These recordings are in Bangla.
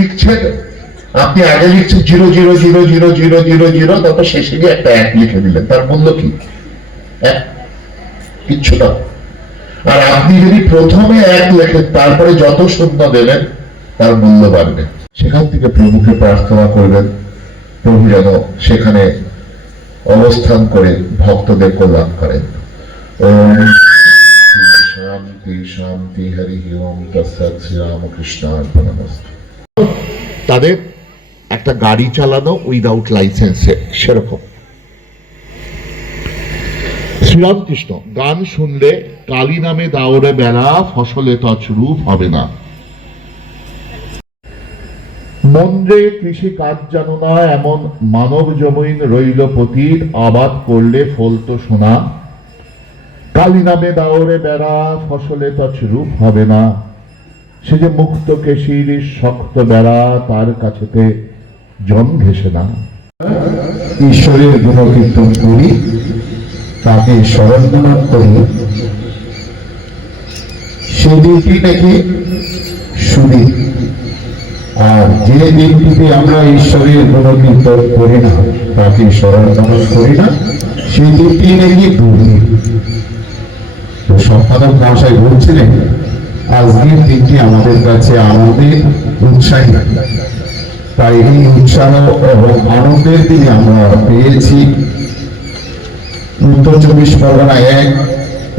লিখছেন, আপনি আগে লিখছেন 0000000, তারপর শেষে গিয়ে একটা 1 লিখে দিলেন, তার মূল্য কি? কিচ্ছু না। আর আপনি যদি প্রথমে 1 লেখেন, তারপরে যত শূন্য দেবেন তার মূল্য বাড়বে। সেখান থেকে প্রভুকে প্রার্থনা করবেন, প্রভু যেন সেখানে অবস্থান করে ভক্তদের কল্যাণ করেন। ওম শান্তি শান্তি হরি ওম তৎসৎ। শ্রী রামকৃষ্ণার্পণমস্তু। তাদের একটা গাড়ি চালানো উইদাউট লাইসেন্সে, সেরকম। শ্রীরামকৃষ্ণ গান শুনলে কালী নামে দাওরে বেড়া, ফসলে তছরূপ হবে না। মন্দ্রে কৃষি কাজ জানো না, এমন মানব জমিন রইল পতিত, আবাদ করলে ফলতো সোনা। কালী নামে দাওরে বেড়া, ফসলে তছরূপ হবে না। সে যে মুক্ত কেশির শক্ত বেড়া, তার কাছেতে জন ঘেসে না। ঈশ্বরের গুণকীর্তন করি, তাকে স্মরণ করি, সে দিনটি নাকি সুদিন। আর যে দিনটিতে আমরা ঈশ্বরের গুণকীর্তন করি না, তাকে স্মরণ করি না, সেই দিনটি নাকি দুর্দিন। তো সম্পাদক মহাশয় বলছিলেন আজকের দিনটি আমাদের কাছে আনন্দের, উৎসাহী। তাই এই উৎসাহ এবং আনন্দের দিনে আমরা পেয়েছি উত্তর 24 পরগনা 1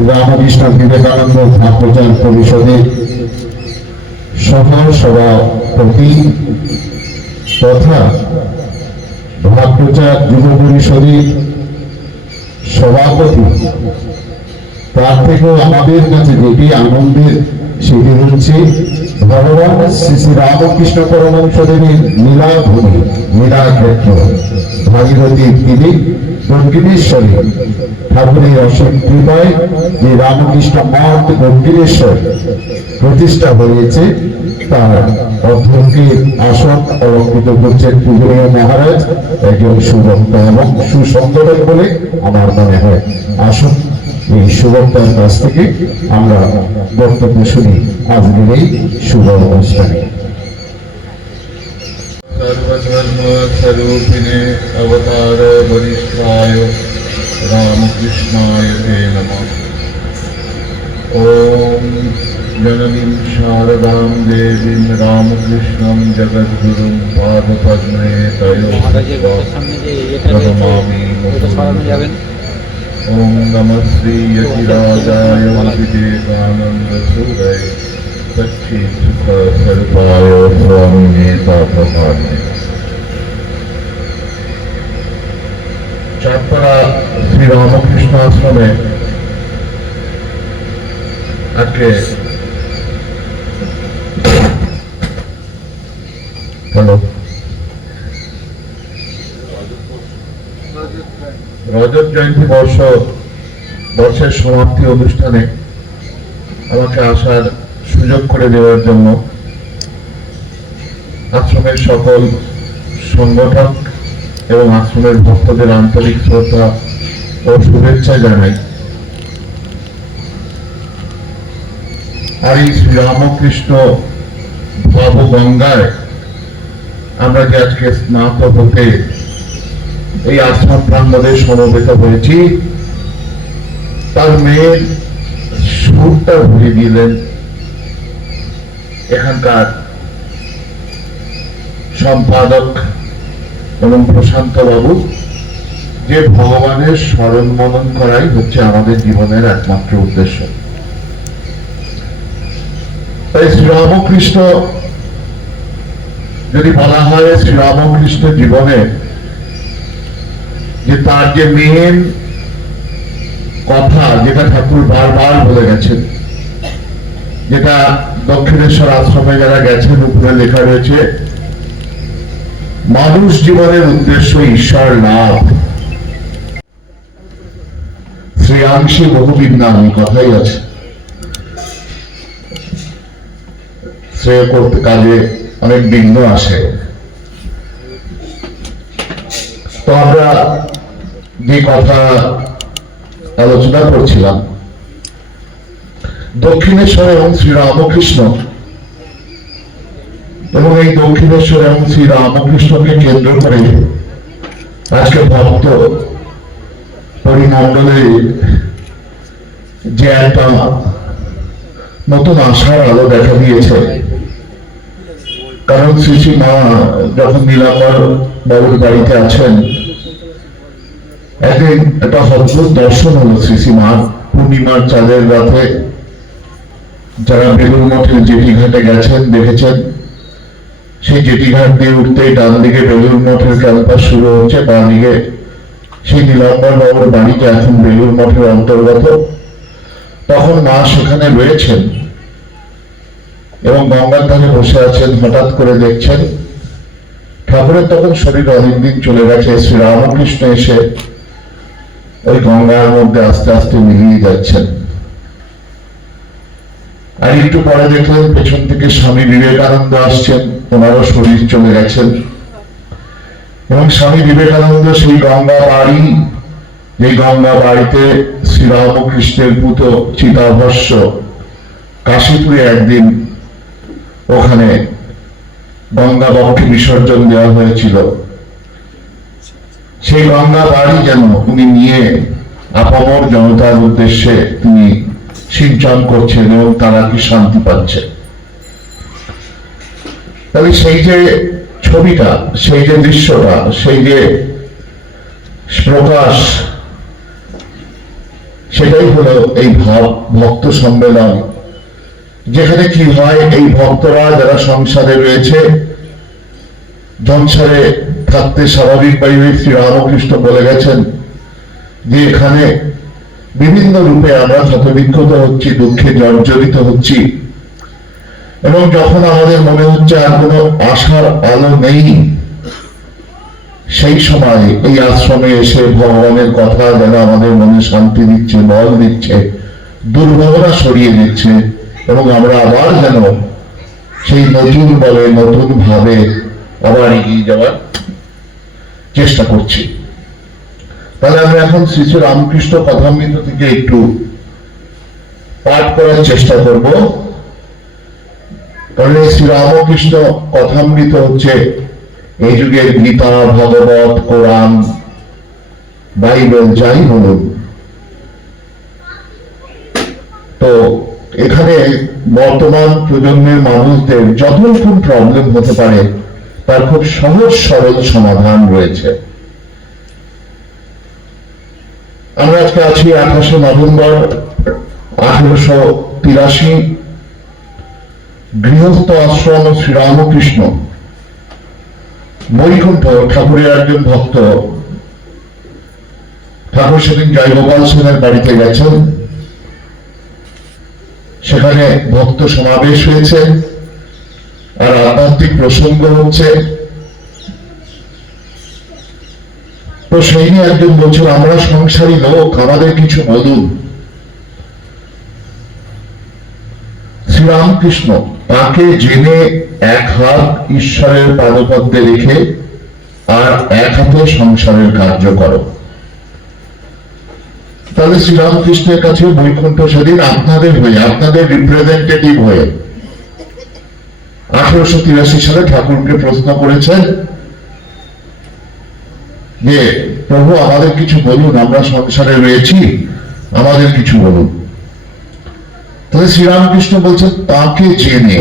রামকৃষ্ণ বিবেকানন্দ ভাবপ্রচার পরিষদের সহ সভাপতি তথা ভাবপ্রচার যুব পরিষদের সভাপতি। তার থেকেও আমাদের কাছে যেটি আনন্দের, সেটি হচ্ছে ভগবান শ্রী শ্রী রামকৃষ্ণ পরমহংসদেবের লীলাভূমি, লীলাক্ষেত্র ভাগীরথী তীরে দক্ষিণেশ্বরে ঠাকুরের অসীম কৃপায় যে রামকৃষ্ণ মঠ দক্ষিণেশ্বর প্রতিষ্ঠা হয়েছে, তার অধ্যক্ষের আসন অলঙ্কৃত করছেন পূজনীয় মহারাজ, একজন সুভক্ত এবং সুসংগঠক বলে আমার মনে হয়। আসন এই সুভক্তার কাছ থেকে আমরা বক্তব্য শুনি আজকের এই শুভ অনুষ্ঠানে। सर्वधर्म स्वरूपिणे अवतार वरिष्ठाय रामकृष्णाय ते नमः। ओम जननीं शारदां देवीं रामकृष्णं जगद्गुरुं पादपद्मे तयोर्नमामि। ओम नमः श्री यतिराजाय विवेकानन्दसूरये सच्चित् सुख स्वरूपाय स्वामिने तापमाने। চাঁদপাড়া শ্রী রামকৃষ্ণ আশ্রমে আজকে রজত জয়ন্তী বর্ষের সমাপ্তি অনুষ্ঠানে আমাকে আসার সুযোগ করে দেওয়ার জন্য আশ্রমের সকল সংগঠক এবং আশ্রমের ভক্তদের আন্তরিক শ্রদ্ধা ও শুভেচ্ছা জানাই। আর এই শ্রীরামকৃষ্ণ ভাব গঙ্গায় আমরা যে আজকে স্নাত হতে এই আশ্রম প্রাঙ্গণে সমবেত হয়েছি, তার মেয়ের সুরটা ভরে দিলেন এখানকার সম্পাদক এবং প্রশান্ত বাবু, যে ভগবানের স্মরণ মনন করাই হচ্ছে আমাদের জীবনের একমাত্র উদ্দেশ্য। তাই শ্রীরামকৃষ্ণ যদি বলা হয় শ্রীরামকৃষ্ণ জীবনে যে তার যে মেন কথা, যেটা ঠাকুর বারবার বলে গেছেন, যেটা দক্ষিণেশ্বর আশ্রমে যারা গেছেন উপরে লেখা রয়েছে, মানুষ জীবনের উদ্দেশ্য ঈশ্বর লাভ। শ্রেয়াংশে বহুবিদ নাম কথাই আছে। শ্রেয় করতে কাজে অনেক বিঘ্ন আসে। তো আমরা যে কথা আলোচনা করছিলাম, দক্ষিণেশ্বর এবং শ্রীরামকৃষ্ণ এবং এই দক্ষিণেশ্বর এবং শ্রী রামকৃষ্ণকে কেন্দ্র করে আজকে ভক্ত পরিমণ্ডলে যে একটা নতুন আশার আলো দেখা দিয়েছে। কারণ শ্রী শ্রী মা যখন নীলাম্বর বাবুর বাড়িতে আছেন, একদিন একটা অদ্ভুত দর্শন হলো শ্রী শ্রী মা। পূর্ণিমার চাঁদের রাতে যারা বেলুর মঠের জেটি ঘাটে গেছেন দেখেছেন, সেই জেটি ঘাট দিয়ে উঠতেই ডান দিকে বেলুর মঠের ক্যাম্পাস শুরু হচ্ছে, বাঁ দিকে সেই নীলাম্বর বাবুর বাড়িটা এখন বেলুর মঠের অন্তর্গত। তখন মা সেখানে রয়েছেন এবং গঙ্গার ধারে বসে আছেন। হঠাৎ করে দেখছেন ঠাকুরের তখন শরীর অনেকদিন চলে গেছে, শ্রী রামকৃষ্ণ এসে ওই গঙ্গার মধ্যে আস্তে আস্তে মিলিয়ে যাচ্ছেন। আর একটু পরে দেখলেন পেছন থেকে স্বামী বিবেকানন্দ আসছেন, ওনারও শরীর চলে গেছেন। এবং স্বামী বিবেকানন্দ সেই গঙ্গা বাড়ি, যে গঙ্গা বাড়িতে শ্রী রামকৃষ্ণের পুত চিতাভস্য কাশীপুরে একদিন ওখানে গঙ্গা বক্ষে বিসর্জন দেওয়া হয়েছিল, সেই গঙ্গা বাড়ি যেন উনি নিয়ে আপামর জনতার উদ্দেশ্যে তিনি সিঞ্চন করছেন এবং তারা কি শান্তি পাচ্ছে। তাহলে সেই যে ছবিটা, সেই যে দৃশ্যটা, সেই যে প্রকাশ, সেটাই হলো এই ভক্ত সম্মেলন, যেখানে কি হয় এই ভক্তরা যারা সংসারে রয়েছে, সংসারে থাকতে স্বাভাবিকভাবে শ্রী রামকৃষ্ণ বলে গেছেন যে এখানে বিভিন্ন রূপে আমরা ক্ষতবিক্ষত হচ্ছি, দুঃখে জর্জরিত হচ্ছি, এবং যখন আমাদের মনে হচ্ছে আর কোনো আশার আলো নেই, সেই সময় এই আশ্রমে এসে ভগবানের কথা যেন আমাদের মনে শান্তি দিচ্ছে, বল দিচ্ছে, দুর্ভাবনা সরিয়ে দিচ্ছে, এবং আমরা আবার যেন সেই নতুন বলে নতুন ভাবে আবার এগিয়ে যাওয়ার চেষ্টা করছি। তাহলে আমরা এখন শ্রী শ্রী রামকৃষ্ণ কথামৃত থেকে একটু পাঠ করার চেষ্টা করব। কারণ এই শ্রী রামকৃষ্ণ কথামৃত হচ্ছে এই যুগের গীতা, ভগবত, কোরআন, বাইবেল যাই বলুন। তো এখানে বর্তমান প্রজন্মের মানুষদের যত রকম প্রবলেম হতে পারে তার খুব সহজ সরল সমাধান রয়েছে। আমরা আজকে আছি 28 নভেম্বর 1883, গৃহস্থ আশ্রম শ্রী রামকৃষ্ণ বৈকুণ্ঠ ঠাকুরের একজন ভক্ত। ঠাকুর সেদিন জয়গোপাল সেনের বাড়িতে গেছেন, সেখানে ভক্ত সমাবেশ হয়েছে আর আধ্যাত্মিক প্রসঙ্গ হচ্ছে। তো সেই নিয়ে একজন বলছেন, আমরা সংসারী লোক, আমাদের কিছু বলুন। শ্রীরামকৃষ্ণ তাকে জেনে এক হাত ঈশ্বরের পাদপদ্মে রেখে আর এক হাতে সংসারের কার্য করো। তাহলে শ্রীরামকৃষ্ণের কাছে বৈকুণ্ঠ সেদিন আপনাদের হয়ে, আপনাদের রিপ্রেজেন্টেটিভ হয়ে 1883 সালে ঠাকুরকে প্রশ্ন করেছেন যে প্রভু আমাদের কিছু বলুন, আমরা সংসারে রয়েছি, আমাদের কিছু বলুন। তাহলে শ্রীরামকৃষ্ণ বলছেন তাকে জেনে।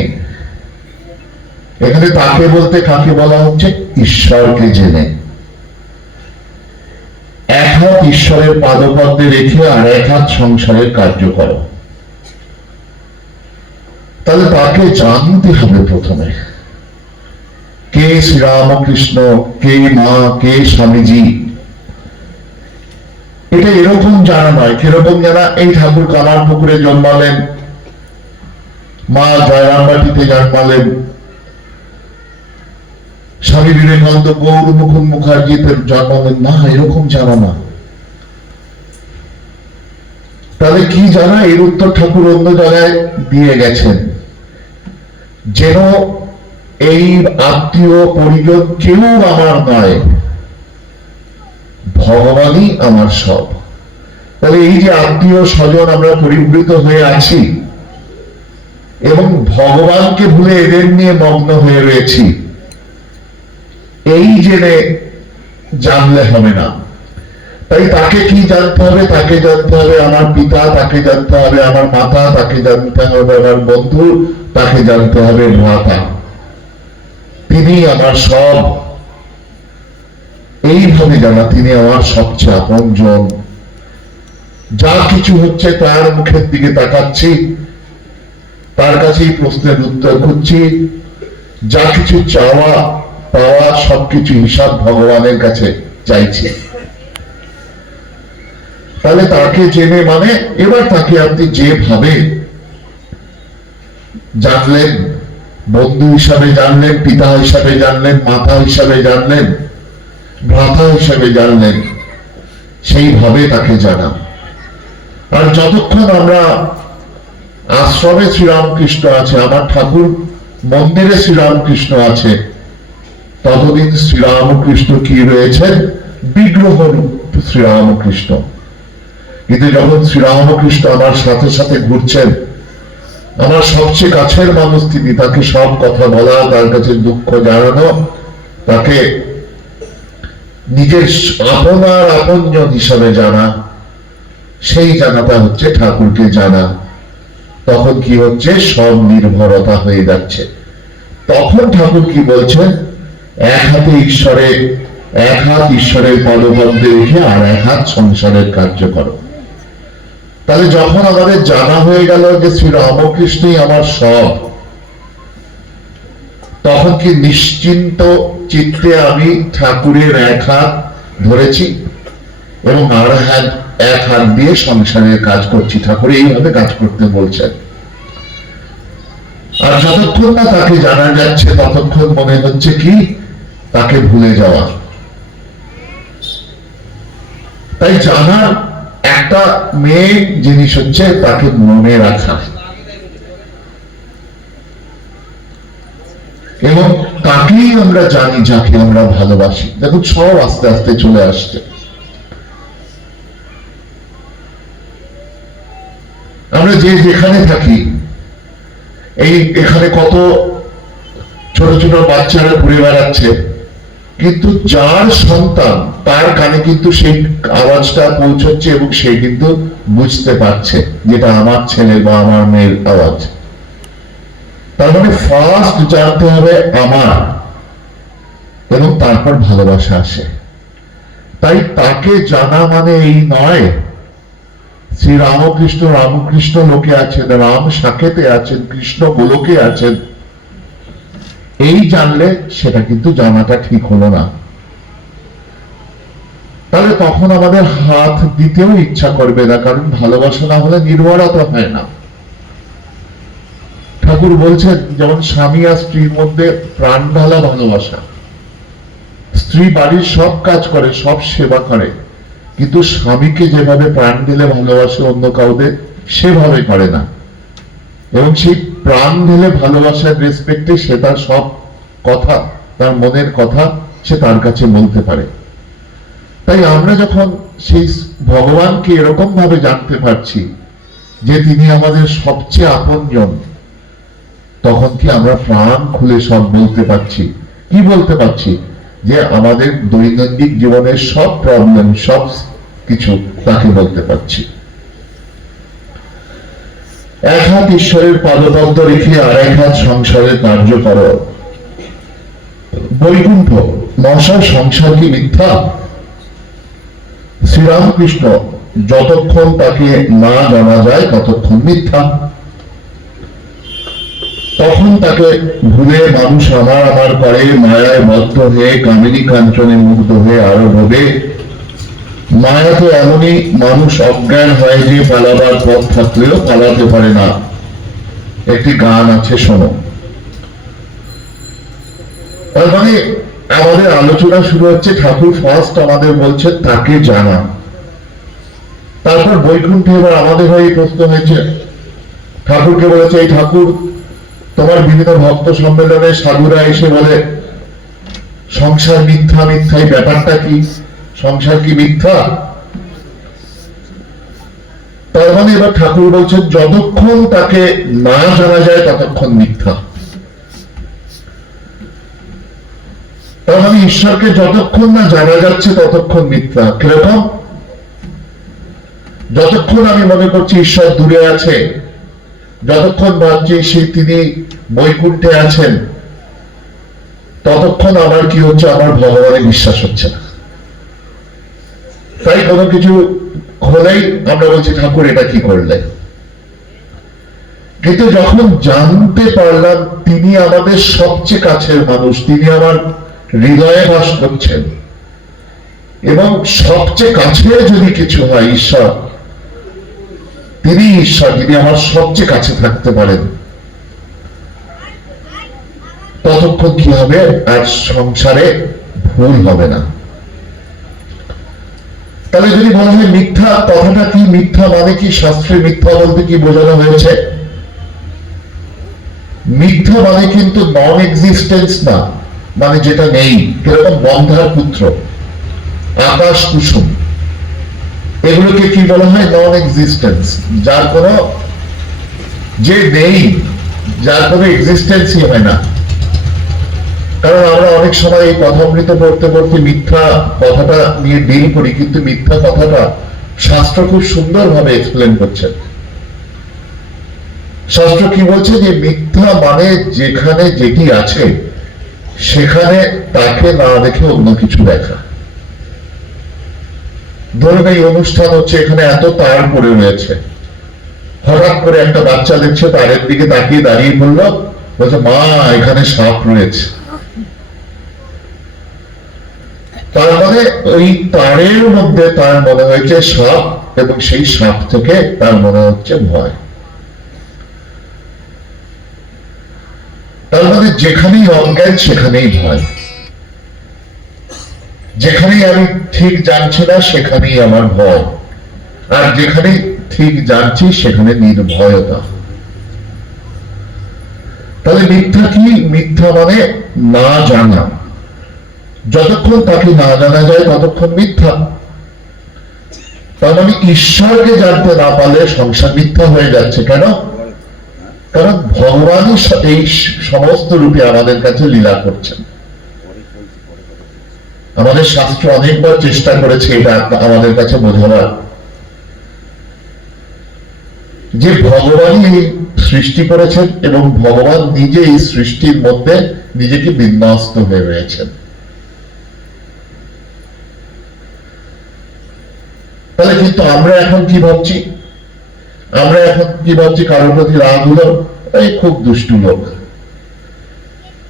এখানে তাকে বলতে কাকে বলা হচ্ছে? ঈশ্বরকে জেনে। এক হাত ঈশ্বরের পাদপদ্মে রেখে আর এক হাত সংসারের কার্য করো। তাহলে তাকে জানতে হবে প্রথমে, কে শ্রীরামকৃষ্ণ, কে মা, কে স্বামীজি। এটা এরকম জানা নয়, কিরকম জানা, এই ঠাকুর কামারপুকুরে জন্মালেন, মা জয়রামবাটিতে জন্মালেন, স্বামী বিবেকানন্দ গৌর মুকুন্দ মুখার্জিতে জন্মালেন, না, এরকম জানা না। তাহলে কি জানা? এর উত্তর ঠাকুর অন্য জায়গায় দিয়ে গেছেন, যেন এই আত্মীয় পরিজন কেউ আমার নয়, ভগবানই আমার সব। তাহলে এই যে আত্মীয় স্বজন আমরা পরিবৃত হয়ে আছি, এবং ভগবানকে ভুলে এদের নিয়ে মগ্ন হয়ে রয়েছি, এই জেনে জানলে হবে না। তাই তাকে কি জানতে হবে? তাকে জানতে হবে আমার পিতা, তাকে জানতে হবে আমার মাতা, তাকে জানতে হবে আমার বন্ধু, তাকে জানতে হবে ভ্রাতা। তিনি আমার সব, এইভাবে জানা তিনি আমার সবচেয়ে আপনজন। যা কিছু হচ্ছে তার মুখের দিকে তাকাচ্ছি, তার কাছেই প্রশ্নের উত্তর খুঁজছি, যা কিছু চাওয়া পাওয়া সবকিছু হিসাব ভগবানের কাছে চাইছি। তাহলে তাকে জেনে মানে এবার তাকে আপনি যেভাবে জানলেন, বন্ধু হিসাবে জানলেন, পিতা হিসাবে জানলেন, মাতা হিসাবে জানলেন, ভ্রাতা হিসাবে জানলেন, সেইভাবে তাকে জানা। আর যতক্ষণ আমরা আশ্রমে শ্রীরামকৃষ্ণ আছে, আমার ঠাকুর মন্দিরে শ্রীরামকৃষ্ণ আছে, ততদিন শ্রীরামকৃষ্ণ কি রয়েছেন? বিগ্রহ শ্রীরামকৃষ্ণ। কিন্তু যখন শ্রীরামকৃষ্ণ আমার সাথে সাথে ঘুরছেন, আমার সবচেয়ে কাছের মানুষ তিনি, তাকে সব কথা বলা, তার কাছে দুঃখ জানানো, তাকে নিজের আপনার আপনজন হিসাবে জানা, সেই জানাটা হচ্ছে ঠাকুরকে জানা। তখন কি হচ্ছে? সব নির্ভরতা হয়ে যাচ্ছে। তখন ঠাকুর কি বলছেন? এক হাতে ঈশ্বরে, এক হাত ঈশ্বরের পদপদ্মে রেখে আর এক হাত সংসারের কার্য করো। তাহলে যখন আমাদের জানা হয়ে গেল যে শ্রী রামকৃষ্ণই আমার সব, তখন কি নিশ্চিন্ত চিত্তে আমি ঠাকুরের এক হাত ধরেছি এবং আর এক হাত দিয়ে সংসারের কাজ করছি। ঠাকুর এইভাবে কাজ করতে বলছেন। আর যতক্ষণ না তাকে জানা যাচ্ছে ততক্ষণ মনে হচ্ছে কি? তাকে ভুলে যাওয়া। তাই জানার একটা মেন জিনিস হচ্ছে তাকে মনে রাখা এবং তাকেই আমরা জানি যাকে আমরা ভালোবাসি। দেখুন সব আস্তে আস্তে চলে আসছে। আমরা যে যেখানে থাকি, এই এখানে কত ছোট ছোট বাচ্চারা ঘুরে বেড়াচ্ছে, কিন্তু যার সন্তান তার কানে কিন্তু সেই আওয়াজটা পৌঁছচ্ছে এবং সে কিন্তু বুঝতে পারছে যেটা আমার ছেলে বা আমার মেয়ের আওয়াজ। তার মানে ফার্স্ট জানতে হবে আমার, এবং তারপর ভালোবাসা আসে। তাই তাকে জানা মানে এই নয় শ্রী রামকৃষ্ণ রামকৃষ্ণ লোকে আছেন, রাম সাকেতে আছেন, কৃষ্ণ গোলকে আছেন, এই জানলে সেটা কিন্তু জানাটা ঠিক হলো না। তাহলে তখন আমাদের হাত দিতেও ইচ্ছা করবে না, কারণ ভালোবাসা না হলে নির্ভরতা হয় না। ঠাকুর বলছেন যেমন স্বামী আর স্ত্রীর মধ্যে প্রাণ ঢালা ভালোবাসা। স্ত্রী বাড়ির সব কাজ করে, সব সেবা করে, কিন্তু স্বামীকে যেভাবে প্রাণ ঢেলে ভালোবাসে অন্য কাউকে সেভাবে করে না। এবং সেই প্রাণ ঢেলে ভালোবাসার রেসপেক্টে সে তার সব কথা, তার মনের কথা সে তার কাছে বলতে পারে। তাই আমরা যখন সেই ভগবানকে এরকম ভাবে জানতে পারছি যে তিনি আমাদের সবচেয়ে আপনজন, তখন কি আমরা প্রাণ খুলে সব বলতে পারছি? কি বলতে পারছি? যে আমাদের দৈনন্দিন জীবনের সব প্রবলেম, সব কিছু তাকে বলতে পারছি। এক হাত ঈশ্বরের পদপদ্ম রেখে আর এক হাত সংসারের কার্য করো। বৈকুণ্ঠ মশা, সংসার কি মিথ্যা? শ্রীরামকৃষ্ণ যতক্ষণ তাকে না জানা যায় ততক্ষণ মিথ্যা। তখন তাকে ভুলে মানুষ আমার আমার করে, মায়ায় বদ্ধ হয়ে, কামিনী কাঞ্চনে মুগ্ধ হয়ে আরো ভবে। মায়া তো এমনই, মানুষ অজ্ঞান হয় যে পালাবার পথ থাকলেও পালাতে পারে না। একটি গান আছে, শোনো। তার মানে আমাদের আলোচনা শুরু হচ্ছে, ঠাকুর ফার্স্ট আমাদের বলছে তাকে জানা। তারপর বৈকুণ্ঠে এবার আমাদের হয়ে প্রশ্ন হয়েছে, ঠাকুরকে বলেছে, এই ঠাকুর তোমার বিভিন্ন ভক্ত সম্মেলনে সাধুরা এসে বলে সংসার মিথ্যা, মিথ্যা, এই ব্যাপারটা কি? সংসার কি মিথ্যা? তার মানে এবার ঠাকুর বলছেন যতক্ষণ তাকে না জানা যায় ততক্ষণ মিথ্যা। তার মানে ঈশ্বরকে যতক্ষণ না জানা যাচ্ছে ততক্ষণ মিথ্যা। কিরকম? যতক্ষণ আমি মনে করছি ঈশ্বর দূরে আছে, যতক্ষণ ভাবছি তিনি বৈকুণ্ঠে আছেন, ততক্ষণ আমার কি হচ্ছে, আমার ভগবানে বিশ্বাস হচ্ছে না। তাই কোনো কিছু হলেই আমরা বলছি ঠাকুর এটা কি করলে। কিন্তু যখন জানতে পারলাম তিনি আমাদের সবচেয়ে কাছের মানুষ, তিনি আমার হৃদয়ে বাস করছেন, এবং সবচেয়ে কাছে যদি কিছু হয় ঈশ্বর, তিনি ঈশ্বর, যিনি আমার সবচেয়ে কাছে থাকতে পারেন, ততক্ষণ কি হবে, আর সংসারে ভুল হবে না। তাহলে যদি বলা হয় মিথ্যা, কথাটা কি? মিথ্যা মানে কি? শাস্ত্রে মিথ্যা বলতে কি বোঝানো হয়েছে? মিথ্যা মানে কিন্তু নন এক্সিস্টেন্স না, মানে যেটা নেই। যেরকম বন্ধার পুত্র, আকাশ কুসুম, এগুলোকে কি বলা হয়? নন এক্সিস্টেন্স, যার কোনো, যে নেই, যার কোনো এক্সিস্টেন্সই হয় না। কারণ আমরা অনেক সময় এই কথামৃত পড়তে পড়তে মিথ্যা কথাটা নিয়ে ডিল করি, কিন্তু মিথ্যা কথাটা শাস্ত্র খুব সুন্দরভাবে এক্সপ্লেন করছে। শাস্ত্র কি বলছে? যে মিথ্যা মানে যেখানে যেটি আছে সেখানে তাকে না দেখে অন্য কিছু দেখা। ধরুন এই অনুষ্ঠান হচ্ছে, এখানে এত তার পড়ে রয়েছে, হঠাৎ করে একটা বাচ্চা দেখছে তারের দিকে তাকিয়ে দাঁড়িয়ে বলল, বলছে মা এখানে সাপ রয়েছে। তার মানে ওই তারের মধ্যে তার মনে হয়েছে সাপ, এবং সেই সাপ থেকে তার মনে হচ্ছে ভয়। তার মানে যেখানেই অজ্ঞান সেখানেই ভয়, যেখানেই আমি ঠিক জানছি না সেখানেই আমার ভয়, আর যেখানে ঠিক জানছি সেখানে নির্ভয়তা। তাহলে মিথ্যা কি? মিথ্যা মানে না জানা। যতক্ষণ তাকে না জানা যায় ততক্ষণ মিথ্যা। তার মানে ঈশ্বরকে জানতে না পারলে সংসার মিথ্যা হয়ে যাচ্ছে। কেন? কারণ ভগবানই এই সমস্ত রূপে আমাদের কাছে লীলা করছেন। আমাদের শাস্ত্র অনেকবার চেষ্টা করেছে এটা আমাদের কাছে বোঝাবার, যে ভগবানই সৃষ্টি করেছেন এবং ভগবান নিজে এই সৃষ্টির মধ্যে নিজেকে বিন্যস্ত হয়ে রয়েছেন। তাহলে কিন্তু আমরা এখন কি ভাবছি? আমরা এখন কি ভাবছি? কারোর প্রতি রাগ হলো, এই খুব দুষ্টু লোক,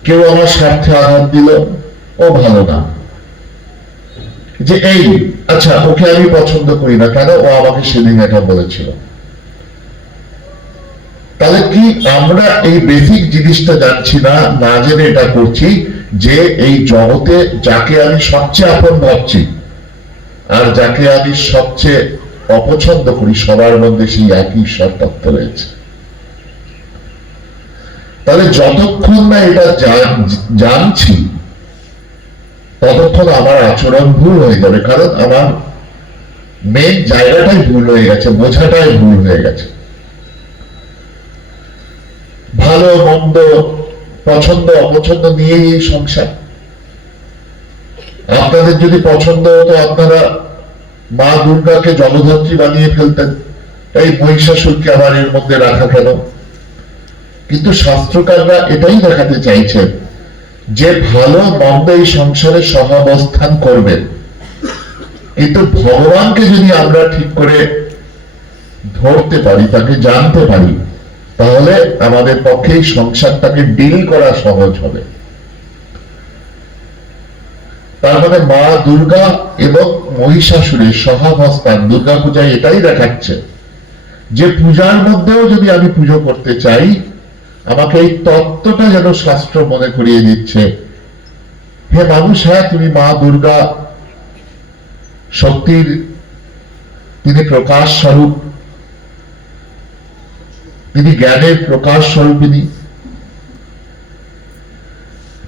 কেউ আমার স্বার্থে আঘাত দিল, ও ভালো না। যে এই আচ্ছা, ওকে আমি পছন্দ করি না, কেন? ও আমাকে সেদিন এটা বলেছিল। তাহলে কি আমরা এই বেসিক জিনিসটা জানছি না, না জেনে এটা করছি, যে এই জগতে যাকে আমি সবচেয়ে আপন ভাবছি আর যাকে আমি সবচেয়ে অপছন্দ করি, সবার মধ্যে সেই একই ঈশ্বর তত্ত্ব রয়েছে। তাহলে যতক্ষণ না এটা জানছি ততক্ষণ আমার আচরণ ভুল হয়ে যাবে, কারণ আমার মেন জায়গাটাই ভুল হয়ে গেছে, বোঝাটাই ভুল হয়ে গেছে। ভালো মন্দ, পছন্দ অপছন্দ নিয়েই এই সংসার। আপনাদের যদি পছন্দ হতো আপনারা মা দুর্গাকে জলধাত্রী বানিয়ে ফেলতেন, এই মহিষাসুরকে আবার এর মধ্যে রাখা কেন? কিন্তু শাস্ত্রকাররা এটাই দেখাতে চাইছেন যে ভালো মন্দ এই সংসারে সহাবস্থান করবেন, কিন্তু ভগবানকে যদি আমরা ঠিক করে ধরতে পারি, তাকে জানতে পারি, তাহলে আমাদের পক্ষে এই সংসারটাকে ডিল করা সহজ হবে। তার মানে মা দুর্গা এবং মহিষাসুরের সহাবস্থান দুর্গা পূজায় এটাই দেখাচ্ছে, যে পূজার মধ্যেও যদি আমি পুজো করতে চাই, আমাকে এই তত্ত্বটা যেন শাস্ত্র মনে করিয়ে দিচ্ছে, হে মানুষ, হ্যাঁ তুমি মা দুর্গা শক্তির, তিনি প্রকাশ স্বরূপ, তিনি জ্ঞানের প্রকাশ স্বরূপিনী,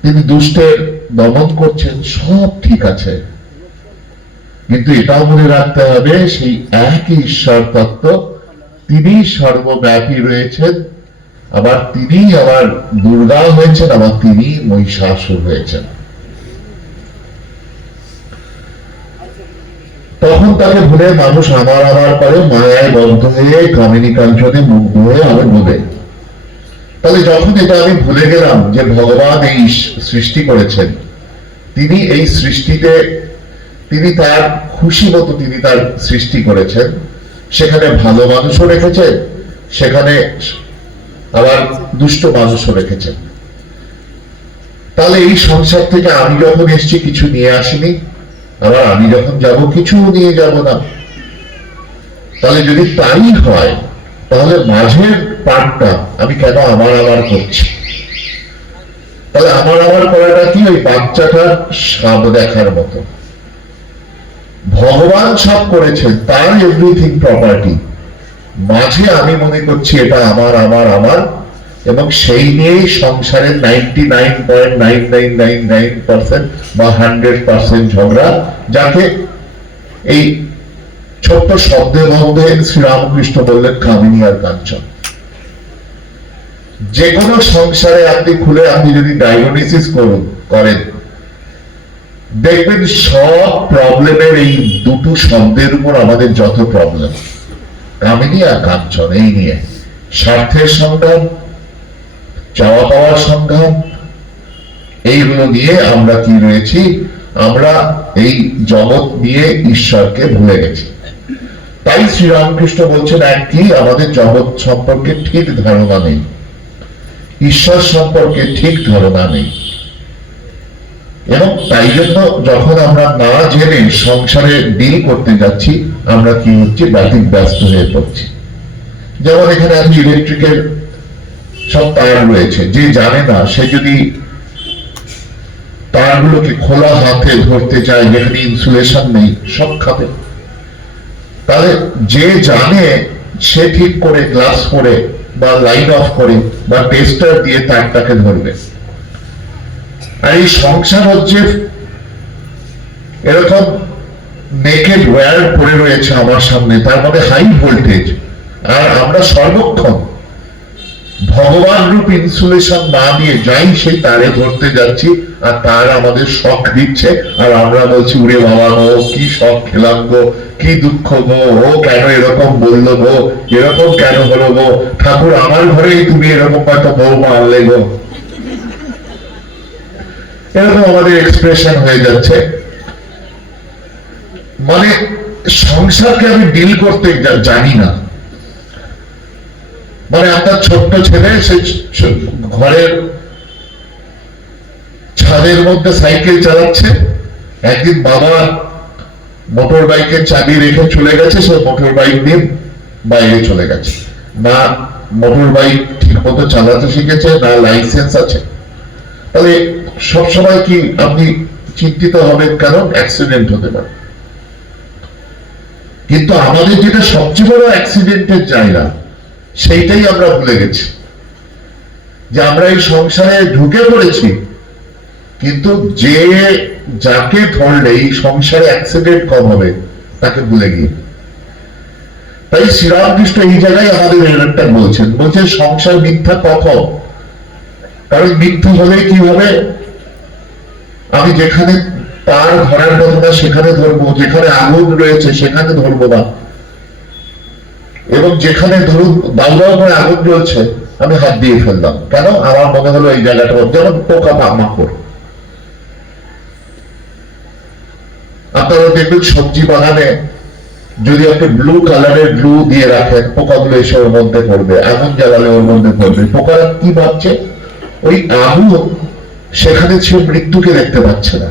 তিনি দুষ্টের দমন করছেন, সব ঠিক আছে, কিন্তু এটাও মনে রাখতে হবে সেই একই ঈশ্বর তত্ত্ব তিনি সর্বব্যাপী রয়েছেন, আবার তিনি আবার দুর্গা হয়েছেন, আবার তিনি মহিষাসুর হয়েছেন। তখন তাকে ভুলে মানুষ আমার আমার করে মায়ায় বদ্ধ হয়ে কামিনী কাঞ্চনে মুগ্ধ হয়ে আমি বলে। তাহলে যখন এটা আমি ভুলে গেলাম যে ভগবান এই সৃষ্টি করেছেন, তিনি এই সৃষ্টিতে তিনি তার খুশি মতো তিনি তার সৃষ্টি করেছেন, সেখানে ভালো মানুষও রেখেছেন, সেখানে আবার দুষ্ট মানুষও রেখেছেন। তাহলে এই সংসার থেকে আমি যখন এসেছি কিছু নিয়ে আসিনি, আবার আমি যখন যাব কিছু নিয়ে যাব না। তাহলে যদি তাই হয়, তাহলে মাঝের পার্টটা আমি কেন আমার আবার করছি? তাহলে আমার আবার করাটা কি? ওই বাচ্চাটার সাপ দেখার মতো। ভগবান সব করেছেন, তার এভরিথিং প্রপার্টি, মাঝে আমি মনে করছি এটা আমার আমার আমার, এবং সেই নিয়েই সংসারের 99.9999% বা 100% ঝগড়া, যাকে এই ছোট্ট শব্দের মধ্যে শ্রীরামকৃষ্ণ বললেন কামিনী আর কাঞ্চন। যে কোনো সংসারে আপনি খুলে আপনি যদি ডায়াগনোসিস করেন, দেখবেন সব প্রবলেমের এই দুটো শব্দের উপর আমাদের যত প্রবলেম, কামিনী আর কাঞ্চন, এই নিয়ে স্বার্থের সংগ্রাম, চাওয়া পাওয়ার সংগ্রাম, এইগুলো নিয়ে আমরা কি রয়েছি? আমরা এই জগৎ নিয়ে ঈশ্বরকে ভুলে গেছি। তাই শ্রীরামকৃষ্ণ বলছেন, একই আমাদের জগৎ সম্পর্কে ঠিক ধারণা নেই, ঈশ্বর সম্পর্কে ঠিক ধারণা নেই। এবং তাই জন্য যখন আমরা না জেনে সংসারে ডিল করতে যাচ্ছি, আমরা কি হচ্ছে ব্যতিব্যস্ত হয়ে পড়ছি। যেমন এখানে আমি ইলেকট্রিকের সব তার রয়েছে, যে জানে না সে যদি তারগুলোকে খোলা হাতে ধরতে চায় যেখানে ইনসুলেশন নেই, সব খাবে। তাহলে যে জানে সে ঠিক করে গ্লাস পরে বা লাইট অফ করে বা টেস্টার দিয়ে তারটাকে ধরবে। আর এই সংসার হচ্ছে এরকম নেকেড ওয়্যার পড়ে রয়েছে আমার সামনে, তার মধ্যে হাই ভোল্টেজ, আর আমরা সর্বক্ষণ ভগবান রূপ ইনসুলেশন না দিয়ে যাই সেই তারে ধরতে যাচ্ছি, আর তার আমাদের শখ দিচ্ছে, আর আমরা বলছি উড়ে বাবা গো কি শখ খেলাম গো, কি দুঃখ গো, ও কেন এরকম বললো গো, এরকম কেন হলো গো, ঠাকুর আমার ঘরেই তুমি এরকম হয়তো বৌমা আনলে গো। এরকম আমাদের এক্সপ্রেশন হয়ে যাচ্ছে। মানে সংসারকে আমি ডিল করতে জানি না। মানে আপনার ছোট্ট ছেলে সে ঘরের ছাদের মধ্যে সাইকেল চালাচ্ছে, একদিন বাবা মোটর বাইকের চাবি রেখে চলে গেছে, সে মোটর বাইক নিয়ে বাইরে চলে গেছে, না মোটর বাইক ঠিক মতো চালাতে শিখেছে, না লাইসেন্স আছে। তাহলে সবসময় কি আপনি চিন্তিত হবেন? কারণ অ্যাক্সিডেন্ট হতে পারে। কিন্তু আমাদের যেটা সবচেয়ে বড় অ্যাক্সিডেন্টের জায়গা, সেইটাই আমরা ভুলে গেছি, যে আমরা এই সংসারে ঢুকে পড়েছি, কিন্তু যে যাকে ধরলে এই সংসারে অ্যাক্সিডেন্ট কম হবে তাকে ভুলে গিয়ে। তাই শ্রীরামকৃষ্ণ এই জায়গায় আমাদের একটা বলছেন সংসার মিথ্যা কখন? কারণ মিথ্যা হলে কি হবে? আমি যেখানে তার ধরার কথা না সেখানে ধরবো, যেখানে আগুন রয়েছে সেখানে ধরবো না, এবং যেখানে ধরুন দাউ করে আগুন জ্বলছে আমি হাত দিয়ে ফেললাম, কেন? আমার মনে হলো এই জায়গাটা, যেমন পোকা মাকড়। আপনারা দেখবেন সবজি বাগানে যদি আপনি ব্লু কালারের গ্লু দিয়ে রাখেন, পোকাগুলো এসে ওর মধ্যে পড়বে, আগুন জ্বালালে ওর মধ্যে পড়বে। পোকারা কি ভাবছে? ওই আগুন সেখানে সে মৃত্যুকে দেখতে পাচ্ছে না,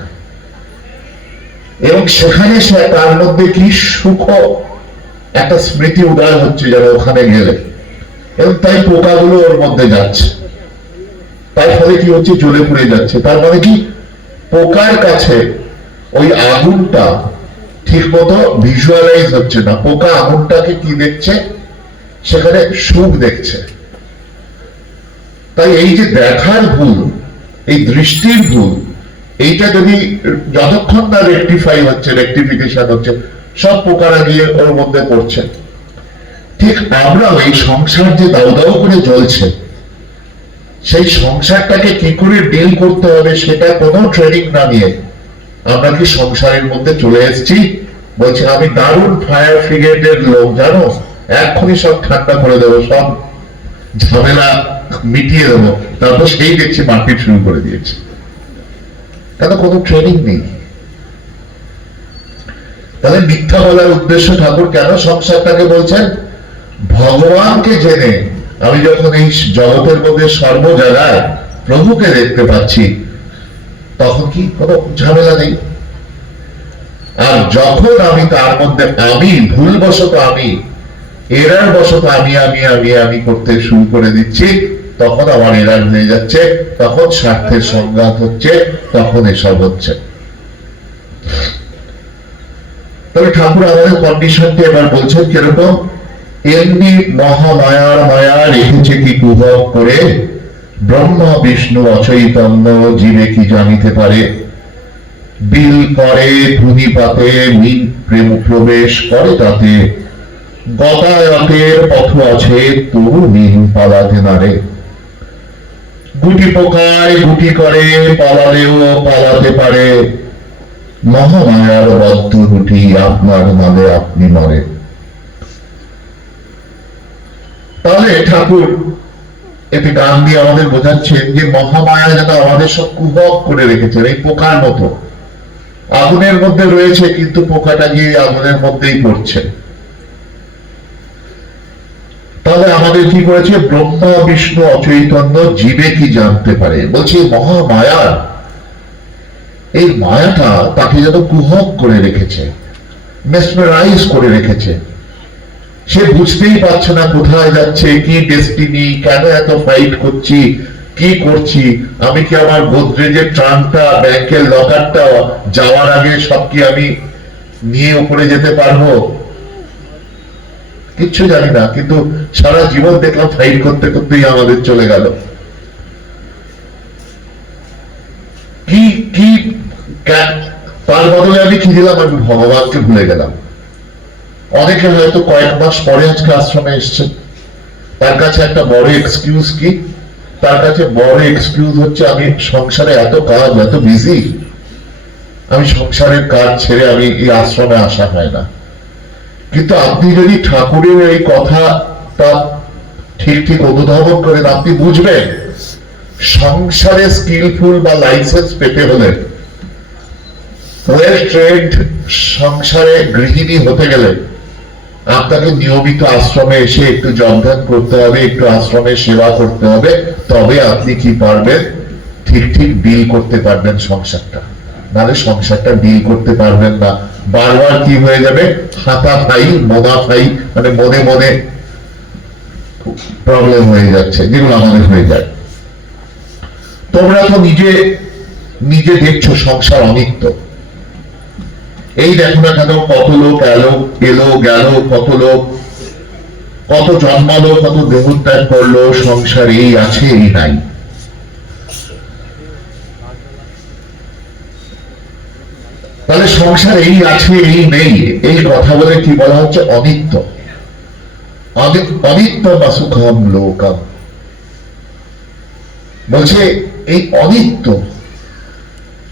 এবং সেখানে সে তার মধ্যে কি সুখ একটা স্মৃতি উদয় হচ্ছে যেন ওখানে গেলে, এবং তাই পোকাগুলো ওর মধ্যে যাচ্ছে, তার ফলে কি হচ্ছে? জ্বলে পুড়ে যাচ্ছে। তার মানে কি? পোকার কাছে ওই আগুনটা ঠিক মতো ভিজুয়ালাইজ হচ্ছে না। পোকা আগুনটাকে কি দেখছে? সেখানে সুখ দেখছে। তাই এই যে দেখার ভুল, এই দৃষ্টির ভুল, এইটা যদি যতক্ষণ না রেকটিফাই হচ্ছে, রেকটিফিকেশন হচ্ছে, সব পোকারা গিয়ে ওর মধ্যে পড়ছে। ঠিক আমরাও এই সংসার যে দাউ দাউ করে জ্বলছে, সেই সংসারটাকে কি করে ডিল করতে হবে সেটা কোনো ট্রেনিং না নিয়ে আমরা কি সংসারের মধ্যে চলে এসেছি, বলছে আমি দারুণ ফায়ার ব্রিগেডের লোক, জানো, এক্ষুনি সব ঠান্ডা করে দেবো, সব ঝামেলা মিটিয়ে দেবো, তারপর সেই দেখছি মারপিট শুরু করে দিয়েছে, কেন কোনো ট্রেনিং নেই। তাহলে মিথ্যা বলার উদ্দেশ্য ঠাকুর কেন সংসারটাকে বলছেন? ভগবানকে জেনে আমি যখন এই জগতের মধ্যে সর্ব জায়গায় প্রভুকে দেখতে পাচ্ছি, তখন কি কোনো ঝামেলা নেই। আর যখন আমি তার মধ্যে আমি ভুলবশত আমি এরার বশত আমি করতে শুরু করে দিচ্ছি, তখন আমার এরার হয়ে যাচ্ছে, তখন স্বার্থের সংঘাত হচ্ছে, তখন এসব হচ্ছে। তবে ঠাকুর আমাদের কন্ডিশনটি এবার বলছেন কিরকম, এমনি মহামায়ার মায়া রেখেছে কি কুহক করে, ব্রহ্মা বিষ্ণু অচৈতন্য জীবে কি জানিতে পারে, বিল করে ধুনিপাতে মিন প্রেম প্রবেশ করে তাতে, গতায়তের পথ আছে তবু মিন পালাতে নারে, গুটি পোকায় গুটি করে পালালেও পালাতে পারে, মহামায়ার বদ্ধ গুটি আপনার নামে আপনি মরে। তাহলে ঠাকুর এতে গান দিয়ে আমাদের বোঝাচ্ছেন যে মহামায়া যেন আমাদের সব কুহক করে রেখেছেন, এই পোকার মতো আগুনের মধ্যে রয়েছে, কিন্তু পোকাটা গিয়ে আগুনের মধ্যেই পড়ছে। তাহলে আমাদের কি করেছে, ব্রহ্মা বিষ্ণু অচৈতন্য জীবে কি জানতে পারে, বলছে মহামায়া এই মায়াটা তাকে যেন কুহক করে রেখেছে, মেসমেরাইজ করে রেখেছে। সে বুঝতেই পারছে না কোথায় যাচ্ছে, কি ডেস্টিনি, কেন এত ফাইট করছি, কি করছি, আমি কি আমার গোদরেজের ট্রাঙ্কটা, ব্যাংকের লকারটা যাওয়ার আগে সব কি আমি নিয়ে উপরে যেতে পারবো, কিচ্ছু জানি না, কিন্তু সারা জীবন দেখলাম ফাইট করতে করতেই আমাদের চলে গেল। কি কি তার বদলে আমি কি দিলাম, আমি ভগবানকে ভুলে গেলাম। অনেকে হয়তো কয়েক মাস পরে আজকে আশ্রমে এসছেন, তার কাছে একটা বড় এক্সকিউজ কি, তার কাছে বড় এক্সকিউজ হচ্ছে আমি সংসারে এত কাজ, এত বিজি, আমি সংসারের কাজ ছেড়ে আমি এই আশ্রমে আসা হয় না। কিন্তু আপনি যদি ঠাকুরের এই কথাটা ঠিক ঠিক অনুধাবন করেন, আপনি বুঝবেন সংসারে স্কিলফুল বা লাইসেন্স পেতে হলে, ওয়েল ট্রেন্ড সংসারে গৃহিণী হতে গেলে আপনাকে নিয়মিত আশ্রমে এসে একটু যোগদান করতে হবে, একটু আশ্রমে সেবা করতে হবে, তবে আপনি কি পারবেন ঠিক ঠিক ডিল করতে পারবেন সংসারটা, নাহলে সংসারটা ডিল করতে পারবেন না। বারবার কি হয়ে যাবে, হাতা ফাই মোনা ফাই, মানে মনে মনে প্রবলেম হয়ে যাচ্ছে, যেগুলো আমাদের হয়ে যায়। তোমরা তো নিজে নিজে দেখছো সংসার অনিত্য। এই দেখো না কেন, কত লোক এলো গেল, কত লোক কত জন্মালো, কত দেহত্যাগ করলো, সংসার এই আছে এই নাই। তাহলে সংসার এই আছে এই নেই, এই কথা বলে কি বলা হচ্ছে, অনিত্য। অনিত্য বা সুখম লোকম, বলছে এই অনিত্য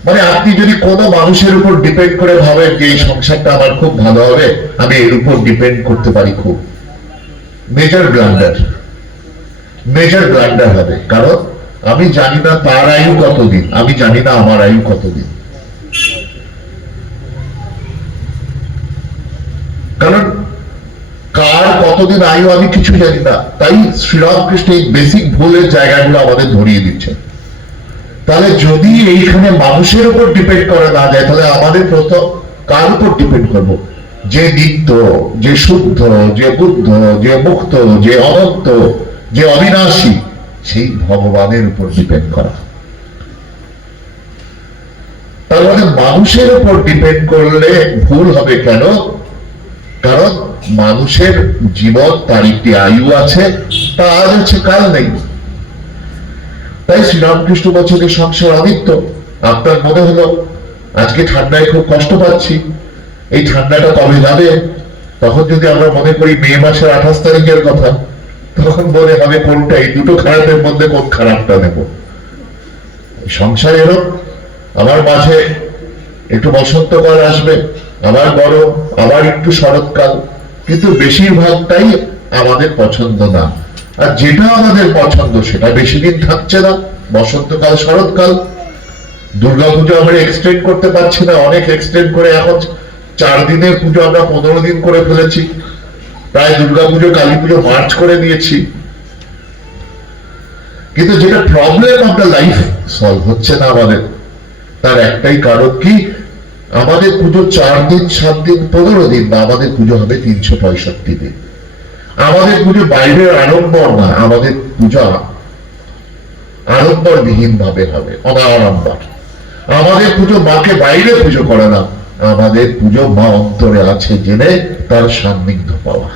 মানে আপনি যদি কোনো মানুষের উপর ডিপেন্ড করে ভাবেন যে এই সংসারটা আমার খুব ভালো হবে, আমি এর উপর ডিপেন্ড করতে পারি, খুব মেজর ব্লান্ডার হবে। কারণ আমি জানি না তার আয়ু কতদিন, আমি জানি না আমার আয়ু কতদিন। কারণ কার কতদিন আয়ু আমি কিছু জানি না, তাই শ্রীরামকৃষ্ণ এই বেসিক ভুলের জায়গাগুলো আমাদের ধরিয়ে দিচ্ছেন। তাহলে যদি এইখানে মানুষের উপর ডিপেন্ড করা না যায়, তাহলে আমাদের প্রথম কার উপর ডিপেন্ড করব, যে নিত্য, যে শুদ্ধ, যে বুদ্ধ, যে মুক্ত, যে অনন্ত, যে অবিনাশী, সেই ভগবানের উপর ডিপেন্ড করা। তার মানে মানুষের উপর ডিপেন্ড করলে ভুল হবে। কেন? কারণ মানুষের জীবন, তার একটি আয়ু আছে, তা আজ আছে কাল নেই। তাই শ্রীরামকৃষ্ণ বলছেন এই সংসার অনিত্য। আপনার মনে হলো আজকে ঠান্ডায় খুব কষ্ট পাচ্ছি, এই ঠান্ডাটা কবে যাবে, তখন যদি আমরা মনে করি মে মাসের 28 তারিখের কথা, তখন মনে হবে কোনটাই, দুটো খারাপের মধ্যে কোন খারাপটা নেব। সংসার এরকম, আমার মাঝে একটু বসন্তকাল আসবে, আবার গরম, আবার একটু শরৎকাল, কিন্তু বেশিরভাগটাই আমাদের পছন্দ না। আর যেটা আমাদের পছন্দ সেটা বেশি দিন থাকছে না, বসন্তকাল শরৎকাল। দুর্গাপুজো আমরা এক্সটেন্ড করতে পারছি না, অনেক এক্সটেন্ড করে এখন 4 দিনের পুজো আমরা 15 দিন করে ফেলেছি, প্রায় দুর্গাপুজো কালী পুজো মার্চ করে নিয়েছি। কিন্তু যেটা প্রবলেম, আমরা লাইফ সলভ হচ্ছে না আমাদের, তার একটাই কারণ কি, আমাদের পুজো 4 দিন 7 দিন 15 দিন না, আমাদের পুজো হবে 365 দিন। আমাদের পুজো বাইরের আড়ম্বর না, আমাদের পূজা আড়ম্বর বিহীন ভাবে হবে, অনাড়ম্বর। আমাদের পুজো মাকে বাইরে পুজো করে না, আমাদের পুজো মা অন্তরে আছে জেনে তার সান্নিধ্য পাওয়া।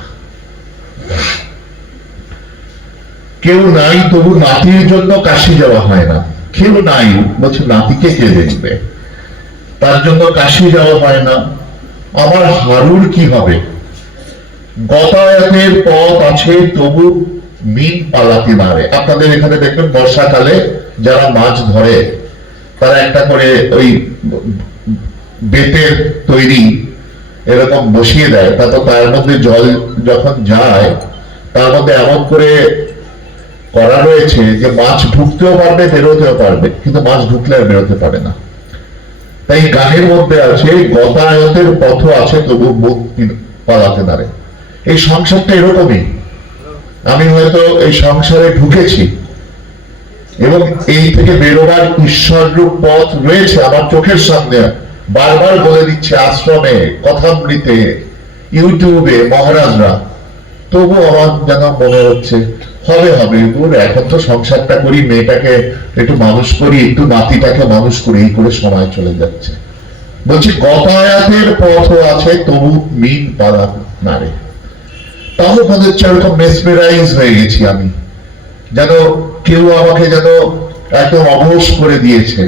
কেউ নাই তবু নাতির জন্য কাশি যাওয়া হয় না, কেউ নাই বলছে নাতিকে কে দেখবে, তার জন্য কাশি যাওয়া হয় না। আমার হারুর কি হবে, গতায়াতের পথ আছে তবু মিন পালাতে নারে। আপনাদের এখানে দেখবেন বর্ষাকালে যারা মাছ ধরে তারা একটা করে ওই বেতের তৈরি এরকম বসিয়ে দেয়, তারপর তার মধ্যে জল যখন যায় তার মধ্যে এমন করে করা রয়েছে যে মাছ ঢুকতেও পারবে বেরোতেও পারবে, কিন্তু মাছ ঢুকলে আর বেরোতে পারে না। তাই গানের মধ্যে আছে গতায়তের পথ আছে তবু মুক্তি পালাতে নারে। এই সংসারটা এরকমই, আমি হয়তো এই সংসারে ঢুকেছি এবং এই থেকে বেরোবার ঈশ্বররূপ পথ রয়েছে আমার চোখের সামনে, বারবার বলে দিচ্ছে আশ্রমে, কথামৃতে, ইউটিউবে মহারাজরা, তবু আমার যেন মনে হচ্ছে হবে হবে দূর, এখন তো সংসারটা করি, মেয়েটাকে একটু মানুষ করি, একটু নাতিটাকে মানুষ করি, এই করে সময় চলে যাচ্ছে। বলছি গতায়াতের পথ আছে তবু মিন পালা নারে। তাহলে মনে হচ্ছে এরকম মেসমেরাইজ হয়ে গেছি আমি, যেন কেউ আমাকে যেন একদম অবশ করে দিয়েছে,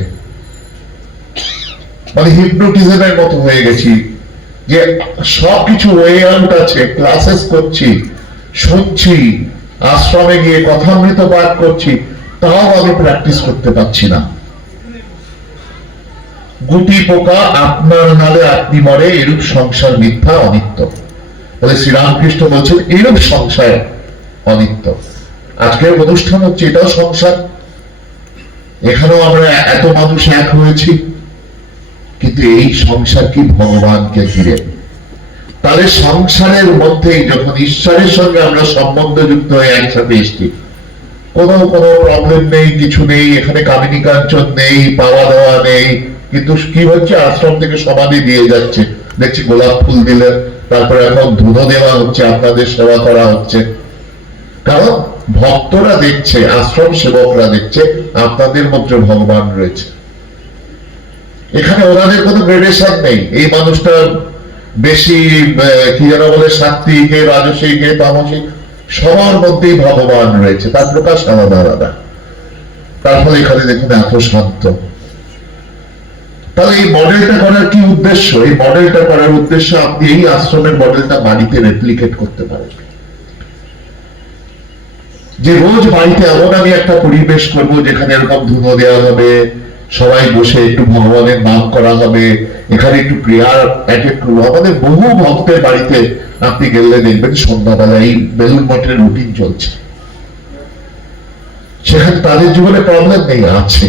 মানে হিপনোটিজমের মতো হয়ে গেছি, যে সবকিছু ওয়ে আউট আছে, ক্লাসেস করছি, শুনছি, আশ্রমে গিয়ে কথামৃত পাঠ করছি, তাও আমি প্র্যাকটিস করতে পারছি না। গুটি পোকা আপনার নালে আপনি মরে, এরূপ সংসার মিথ্যা অনিত্য। বলে শ্রীরামকৃষ্ণ বলছেন এরূপ সংসার অনিত্য। আজকের অনুষ্ঠান হচ্ছে এটাও সংসার, এখানেও আমরা এত মানুষ এক হয়েছি, কিন্তু এই সংসার কি ভগবানকে ঘিরে। তাহলে সংসারের মধ্যেই যখন ঈশ্বরের সঙ্গে আমরা সম্বন্ধ যুক্ত হয়ে একসাথে এসছি, কোনো প্রবলেম নেই, কিছু নেই, এখানে কামিনী কাঞ্চন নেই, পাওয়া দেওয়া নেই, কিন্তু কি হচ্ছে, আশ্রম থেকে সমাধি দিয়ে যাচ্ছে, দেখছি গোলাপ ফুল দিলেন, তারপরে এখন ধুনো দেওয়া হচ্ছে, আপনাদের সেবা করা হচ্ছে, কারণ ভক্তরা দেখছে, আশ্রম সেবকরা দেখছে আপনাদের মধ্যে ভগবান রয়েছে। এখানে ওনাদের কোনো গ্রেডেশন নেই, এই মানুষটা বেশি কি যেন বলে সাত্বিক, রাজসিক, তামসিক, সবার মধ্যেই ভগবান রয়েছে, তার প্রকাশ আলাদা আলাদা। তার ফলে এখানে দেখুন এত শান্ত। তাহলে এই মডেলটা করার কি উদ্দেশ্য? এই মডেলটা করার উদ্দেশ্য আপনি এই আশ্রমের মডেলটা বাড়িতে রেপ্লিকেট করতে পারেন, যে রোজ বাড়িতে এমন আমি একটা পরিবেশ করব যেখানে এরকম ধুনো দেওয়া হবে, সবাই বসে একটু ভগবানের নাম করা হবে, এখানে একটু প্রেয়ার অ্যাটেন্ড করবো। আমাদের বহু ভক্তের বাড়িতে আপনি গেলে দেখবেন সন্ধ্যাবেলা এই বেলুন মঠের রুটিন চলছে, সেখানে তাদের জীবনে প্রবলেম নেই, আছে,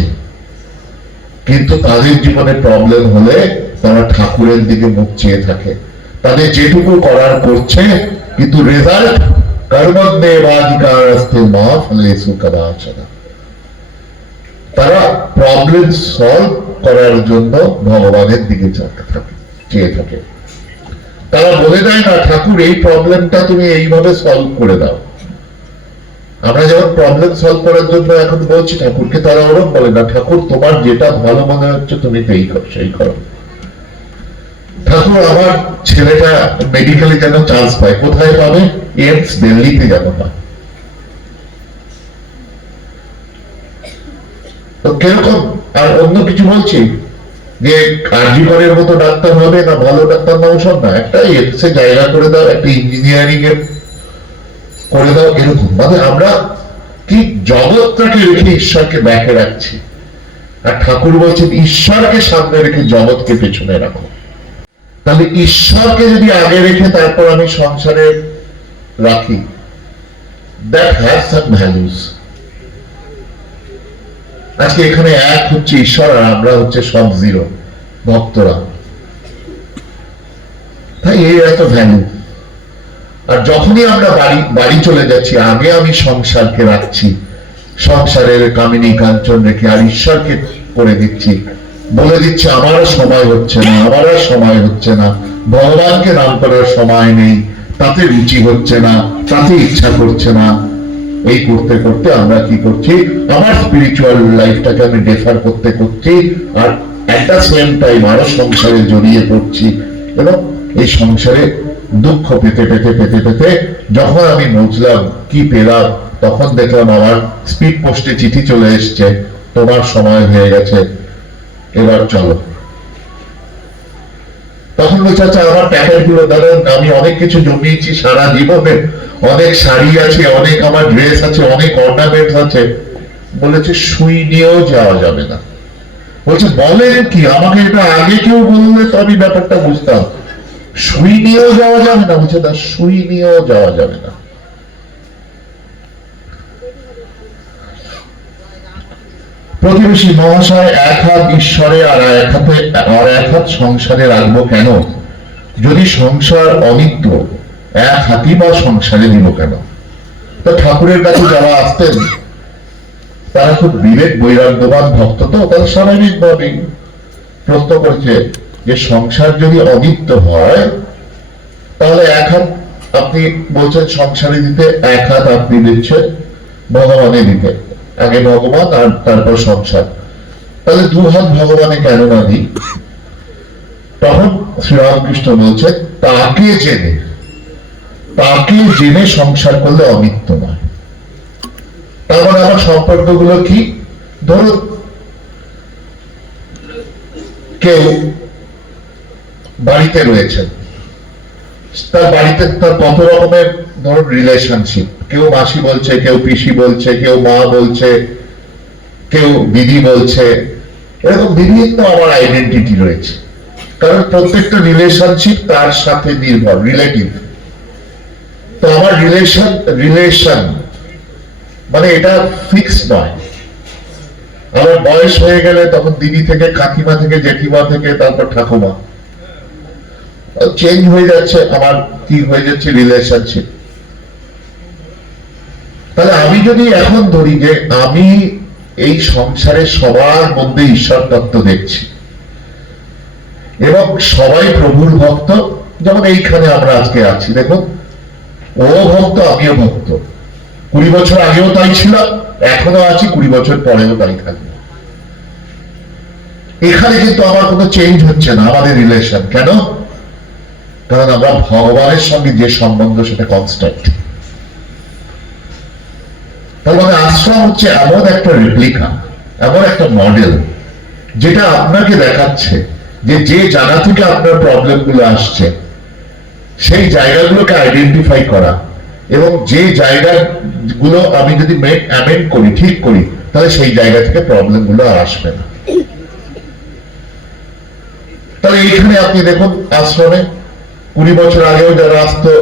কিন্তু তাদের জীবনে প্রবলেম হলে তারা ঠাকুরের দিকে মুখ চেয়ে থাকে, তাদের যেটুকু করার করছে, কিন্তু রেজাল্ট কর্মণ্যেবাধিকারস্তে মা ফলেষু কদাচন। তারা প্রবলেম সলভ করার জন্য ভগবানের দিকে চেয়ে থাকে, তারা বলে দেয় না ঠাকুর এই প্রবলেমটা তুমি এইভাবে সলভ করে দাও। আমরা যেমন প্রবলেম সলভ করার জন্য এখন বলছি ঠাকুরকে, তারা ওরকম বলে না, ঠাকুর তোমার যেটা ভালো মনে হচ্ছে তুমি তো এই করো, সেই করো। ঠাকুর আমার ছেলেটা মেডিকেলে যেন চান্স পায়, কোথায় পাবে? এইমস দিল্লিতে যেন পায়। তো কিরকম? আর অন্য কিছু বলছি যে কার্যকরের মতো ডাক্তার হবে না ভালো ডাক্তার না ওসব না, একটা এক্সে জায়গা করে দাও, একটা ইঞ্জিনিয়ারিং এর করে দাও, এরকম। মানে আমরা কি জগৎটাকে রেখে ঈশ্বরকে ব্যাকে রাখছি, আর ঠাকুর বলছেন ঈশ্বরকে সামনে রেখে জগৎকে পেছনে রাখো। তাহলে ঈশ্বরকে যদি আগে রেখে তারপর আমি সংসারে রাখি, দ্যাট হ্যাজ সাম ভ্যালুস। আজকে এখানে এক হচ্ছে ঈশ্বর আর আমরা হচ্ছে সব জিরো ভক্তরা, তাই এই এত ভ্যালু। আর যখনই আমরা বাড়ি চলে যাচ্ছি, আগে আমি সংসারকে রাখছি, সংসারের কামিনী কাঞ্চন রেখে, আর ঈশ্বরকে করে দিচ্ছি, বলে দিচ্ছে আমার সময় হচ্ছে না, আমার আর সময় হচ্ছে না, ভগবানকে নাম করার সময় নেই, তাতে রুচি হচ্ছে না, তাতে ইচ্ছা করছে না। এই করতে করতে আমরা কি করছি, আমার স্পিরিচুয়াল লাইফটাকে আমি ডেফার করতে করছি, আর এট দ্য সেম টাইম আরো সংসারে জড়িয়ে পড়ছি, এবং এই সংসারে দুঃখ পেতে পেতে পেতে পেতে যখন আমি বুঝলাম কি পেলাম, তখন দেখলাম আমার স্পিড পোস্টে চিঠি চলে এসছে, তোমার সময় হয়ে গেছে, এবার চলো। তখন বলছে আচ্ছা আমার প্যাকেট গুলো ধরেন, আমি অনেক কিছু জমিয়েছি সারা জীবনে, অনেক শাড়ি আছে, অনেক আমার ড্রেস আছে, অনেক অর্নামেন্টস আছে। বলেছে সুই নিয়েও যাওয়া যাবে না। বলছে বলেন কি, আমাকে এটা আগে কেউ বললে তো আমি ব্যাপারটা বুঝতাম। সুই নিয়েও যাওয়া যাবে না? বলছে না, সুই নিয়েও যাওয়া যাবে না। প্রতিবেশী মহাশয়, এক হাত ঈশ্বরে আর এক হাত সংসারে রাখবো কেন? যদি সংসার অনিত্য, এক হাতই বা সংসারে নিব কেন? তো ঠাকুরের কাছে যারা আসতেন তারা খুব বিবেক বৈরাগ্যবান ভক্ত, তো তারা স্বাভাবিকভাবেই প্রশ্ন করেছে যে সংসার যদি অনিত্য হয়, তাহলে এক হাত আপনি বলছেন সংসারে দিতে, এক হাত আপনি দিচ্ছেন ভগবানে দিতে, আগে ভগবান আর তারপর সংসার, তাহলে দু হাত ভগবানে কেন না দিই? তখন শ্রীরামকৃষ্ণ বলছে তাকে জেনে সংসার করলে অনিত্য নয়। তার মানে আমার সম্পর্কগুলো কি? ধরো কেউ বাড়িতে রয়েছেন, তার বাড়িতে তার কত রকমের ধরুন রিলেশনশিপ, কেউ মাসি বলছে, কেউ পিসি বলছে, কেউ মা বলছে, কেউ দিদি বলছে, এরকম বিভিন্ন আমার আইডেন্টিটি রয়েছে, কারণ প্রত্যেকটা তার সাথে নির্ভর, রিলেটিভ। তো আমার রিলেশন মানে এটা ফিক্স নয়। আমার বয়স হয়ে গেলে তখন দিদি থেকে, কাকিমা থেকে, জেঠিমা থেকে, তারপর ঠাকুমা, চেঞ্জ হয়ে যাচ্ছে, আমার কি হয়ে যাচ্ছে রিলেশনশিপ। তাহলে আমি যদি এখন ধরি যে আমি এই সংসারে সবার মধ্যে ঈশ্বর তত্ত্ব দেখছি এবং সবাই প্রভুর ভক্ত, যেমন এইখানে আমরা আজকে আছি, দেখুন ও ভক্ত, আমিও ভক্ত, 20 বছর আগেও তাই ছিলাম, এখনো আছি, 20 বছর পরেও তাই থাকবে। এখানে কিন্তু আমার কোনো চেঞ্জ হচ্ছে না আমাদের রিলেশন। কেন? কারণ আমরা ভগবানের সঙ্গে যে সম্বন্ধ সেটা কনস্ট্যান্ট। তার মানে আশ্রম হচ্ছে এমন একটা রেপ্লিকা, এমন একটা মডেল, যেটা আপনাকে দেখাচ্ছে যে যে জায়গা থেকে আপনার প্রবলেম গুলো আসছে সেই জায়গাগুলোকে আইডেন্টিফাই করা, এবং যে জায়গাগুলো আমি যদি অ্যামেন্ড করি, ঠিক করি, তাহলে সেই জায়গা থেকে প্রবলেম গুলো আর আসবে না। তাহলে এইখানে আপনি দেখুন আশ্রমে 20 বছর আগেও যারা আসতো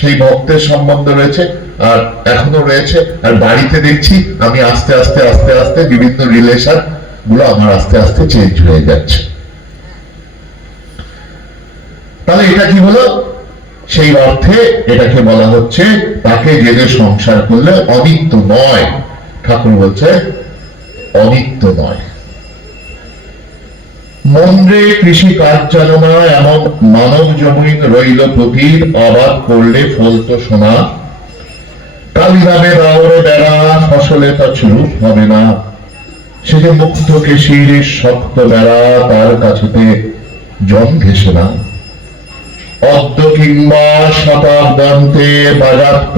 সেই ভক্তের সম্বন্ধ রয়েছে, আর এখনো রয়েছে। আর বাড়িতে দেখছি আমি আস্তে আস্তে আস্তে আস্তে বিভিন্ন রিলেশন গুলো আমার আস্তে আস্তে চেঞ্জ হয়ে যাচ্ছে। তাহলে এটা কি হলো? সেই অর্থে এটাকে বলা হচ্ছে তাকে জেনে সংসার করলে অনিত্য নয়। ঠাকুর বলছে অনিত্য নয়। মন্দ্রে কৃষি কাজ জানো না, এমন মানব জমিন রইল প্রকীর, আবাদ করলে ফলতো সোনা, কালি নামে দাওরে বেড়া, ফসলে তা চুরুপ হবে না, সে যে মুক্ত কেশির শক্ত বেড়া, তার কাছেতে জন ঘেসে না। অদ্য কিংবা শতাব্দান্তে বাজাপ্ত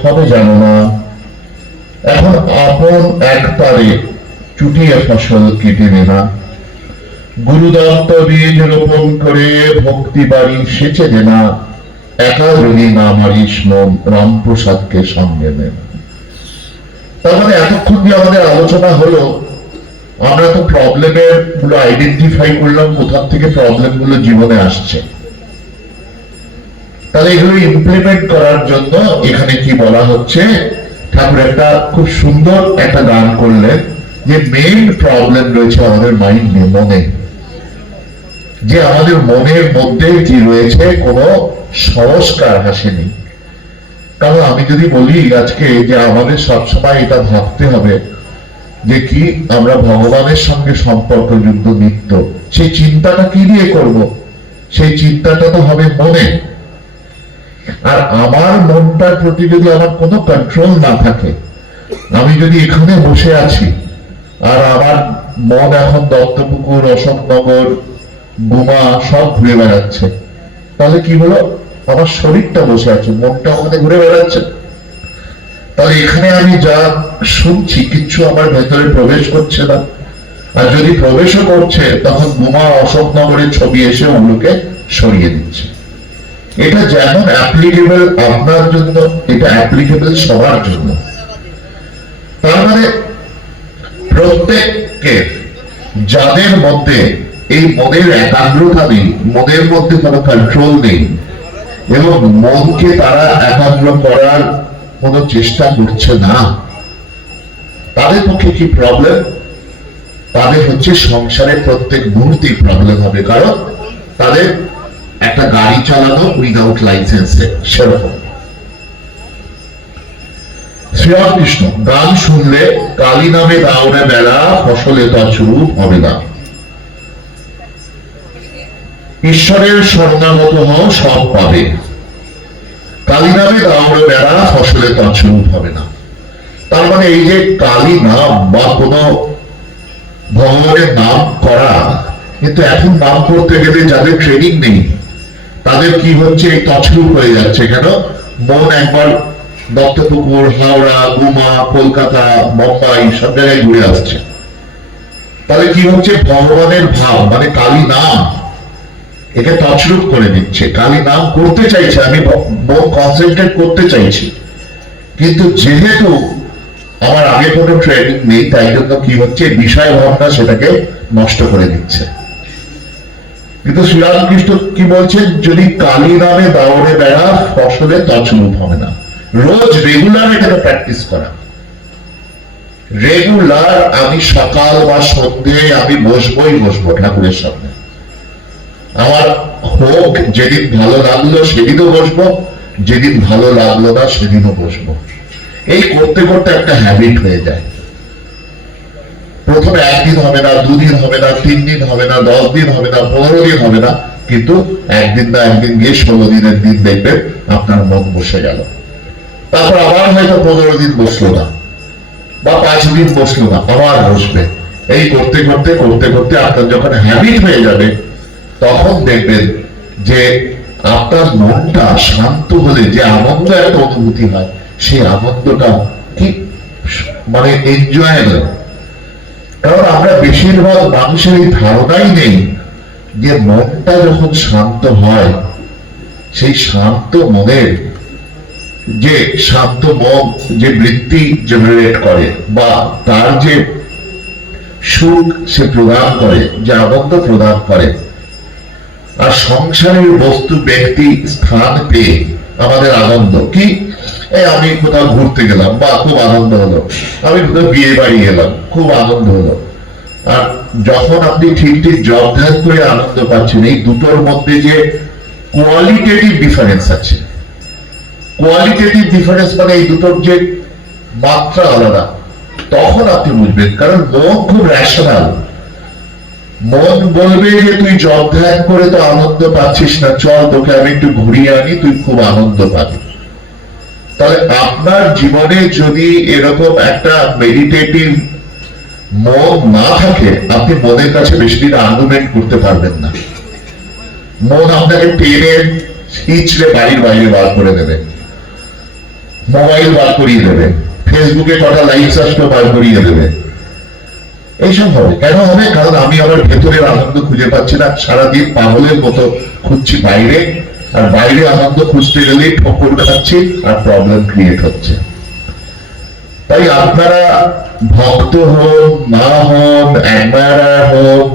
হবে জানো না, এখন আপন একতারে চুটিয়ে ফসল কেটে নেনা। গুরুদত্ত বীজ রোপণ করে ভক্তি বাড়ি সেচে দে না, একা যদি না মারিস মন রামপ্রসাদকে সঙ্গে নেন। তার মানে এতক্ষণ যে আমাদের আলোচনা হলো, আমরা তো প্রবলেমের গুলো আইডেন্টিফাই করলাম, কোথা থেকে প্রবলেম গুলো জীবনে আসছে। তাহলে এগুলো ইমপ্লিমেন্ট করার জন্য এখানে কি বলা হচ্ছে, ঠাকুর একটা খুব সুন্দর একটা গান করলেন যে মেইন প্রবলেম রয়েছে আমাদের মাইন্ডে, মনে, যে আমাদের মনের মধ্যে কি রয়েছে, কোনো সংস্কার আসেনি। কারণ আমি যদি বলি আজকে যে আমাদের সবসময় এটা ভাবতে হবে যে কি আমরা ভগবানের সঙ্গে সম্পর্ক যুক্ত নিত্য, সেই চিন্তাটা কি দিয়ে করব, সেই চিন্তাটা তো হবে মনে। আর আমার মনটার প্রতি যদি আমার কোনো কন্ট্রোল না থাকে, আমি যদি এখানে বসে আছি আর আমার মন এখন দত্তপুকুর, অশোকনগর, গুমা সব ঘুরে বেড়াচ্ছে, তাহলে কি হলো, আমার শরীরটা বসে আছে, মনটা ওখানে ঘুরে বেড়াচ্ছে। তাহলে এখানে আমি যা শুনছি কিচ্ছু আমার ভেতরে প্রবেশ করছে না। আর যদি প্রবেশও করছে তখন গুমা, অশোকনগরের ছবি এসে ওগুলোকে সরিয়ে দিচ্ছে। এটা যেমন অ্যাপ্লিকেবল আপনার জন্য, এটা অ্যাপ্লিকেবল সবার জন্য। তার মানে প্রত্যেককে, যাদের মধ্যে এই মনের একাগ্রতা নেই, মনের মধ্যে কোনো কন্ট্রোল নেই এবং মনকে তারা একাগ্র করার কোনো চেষ্টা করছে না, তাদের পক্ষে কি প্রবলেম, তাদের হচ্ছে সংসারের প্রত্যেক মুহূর্তেই প্রবলেম হবে। কারণ তাদের একটা গাড়ি চালানো উইদাউট লাইসেন্সে সেরকম। শ্রীরামকৃষ্ণ গান শুনলে কালী নামে দাওরে বেড়া, ফসলে তছরূপ হবে না। ঈশ্বরের শরণাগত হও, সব পাবে। কালী নামে দাওরে বেড়া, ফসলে তছরূপ হবে না। তার মানে এই যে কালী নাম বা কোন ভগবানের নাম করা, কিন্তু এখন নাম করতে গেলে যাদের ট্রেনিং নেই তাদের কি হচ্ছে, তছরূপ হয়ে যাচ্ছে। কেন? মন একবার দত্তপুকুর, হাওড়া, গুমা, কলকাতা, মুম্বাই সব জায়গায় ঘুরে আসছে। তাহলে কি হচ্ছে, ভগবানের ভাব মানে কালী নাম একে তছরূপ করে দিচ্ছে। কালী নাম করতে চাইছে, আমি মন কনসেন্ট্রেট করতে চাইছি, কিন্তু যেহেতু আমার আগে কোনো ট্রেনিং নেই, তাই জন্য কি হচ্ছে, বিষয় ভাবনা সেটাকে নষ্ট করে দিচ্ছে। কিন্তু শ্রীরামকৃষ্ণ কি বলছেন, যদি কালী নামে দাওরে বেড়া, ফসলে তছরূপ হবে না। রোজ রেগুলার এটাকে প্র্যাকটিস করা, রেগুলার আমি সকাল বা সন্ধ্যে আমি বসবই বসবো ঠাকুরের সামনে। আমার হোক যেদিন ভালো লাগলো সেদিনও বসবো, যেদিন ভালো লাগলো না সেদিনও বসবো। এই করতে করতে একটা হ্যাবিট হয়ে যায়। প্রথমে একদিন হবে না, দুদিন হবে না, 3 দিন হবে না, 10 দিন হবে না, 15 দিন হবে না, কিন্তু একদিন না একদিন গিয়ে 16 দিনের দিন দেখবেন আপনার মন বসে গেল। তারপর আবার হয়তো 15 দিন বসলো না বা 5 দিন বসলো না, আবার বসবে। এই করতে করতে করতে করতে আপনার যখন হ্যাবিট হয়ে যাবে, তখন দেখবেন যে আপনার মনটা শান্ত হলে যে আনন্দ একটা অনুভূতি হয়, সেই আনন্দটা কি মানে এনজয়েবল। কারণ আমরা বেশিরভাগ মানুষের এই ধারণাই নেই যে মনটা যখন শান্ত হয়, সেই শান্ত মনের যে শান্ত মন যে বৃত্তি জেনারেট করে বা তার যে সুখ সে প্রদান করে, যে আনন্দ প্রদান করে, আর সংসারের বস্তু ব্যক্তি স্থান পেয়ে আমাদের আনন্দ কি, আমি কোথাও ঘুরতে গেলাম বা খুব আনন্দ হলো, আমি কোথাও বিয়ে বাড়ি গেলাম খুব আনন্দ হলো। আর যখন আপনি ঠিক ঠিক জব ধ্যান করে আনন্দ পাচ্ছেন, এই দুটোর মধ্যে যে কোয়ালিটেটিভ ডিফারেন্স আছে, কোয়ালিটেটিভ ডিফারেন্স মানে এই দুটোর যে মাত্রা আলাদা, তখন আপনি বুঝবেন। কারণ মন খুব রেশনাল, মন বলবে যে তুই জব ধ্যান করে তো আনন্দ পাচ্ছিস না, চল তোকে আমি একটু ঘুরিয়ে আনি, তুই খুব আনন্দ পাবি। তাহলে আপনার জীবনে যদি এরকম একটা মেডিটেটিভ মন না থাকে, আপনি মনের কাছে বেশি দিন আর্গুমেন্ট করতে পারবেন না। মন আপনাকে টেনে হিচড়ে বাড়ির বাইরে বার করে দেবে, মোবাইল বার করিয়ে দেবে, ফেসবুকে কটা লাইকস আসলো বার করিয়ে দেবে। এইসব হবে কেন হবে? কারণ আমি আমার ভেতরের আনন্দ খুঁজে পাচ্ছি না, সারাদিন পাগলের মতো খুঁজছি বাইরে, আর বাইরে আনন্দ খুঁজতে গেলেই ঠোকর খাচ্ছি আর প্রবলেম ক্রিয়েট হচ্ছে। তাই আপনারা ভক্ত হন, না হন, অ্যাডমায়ারার হন,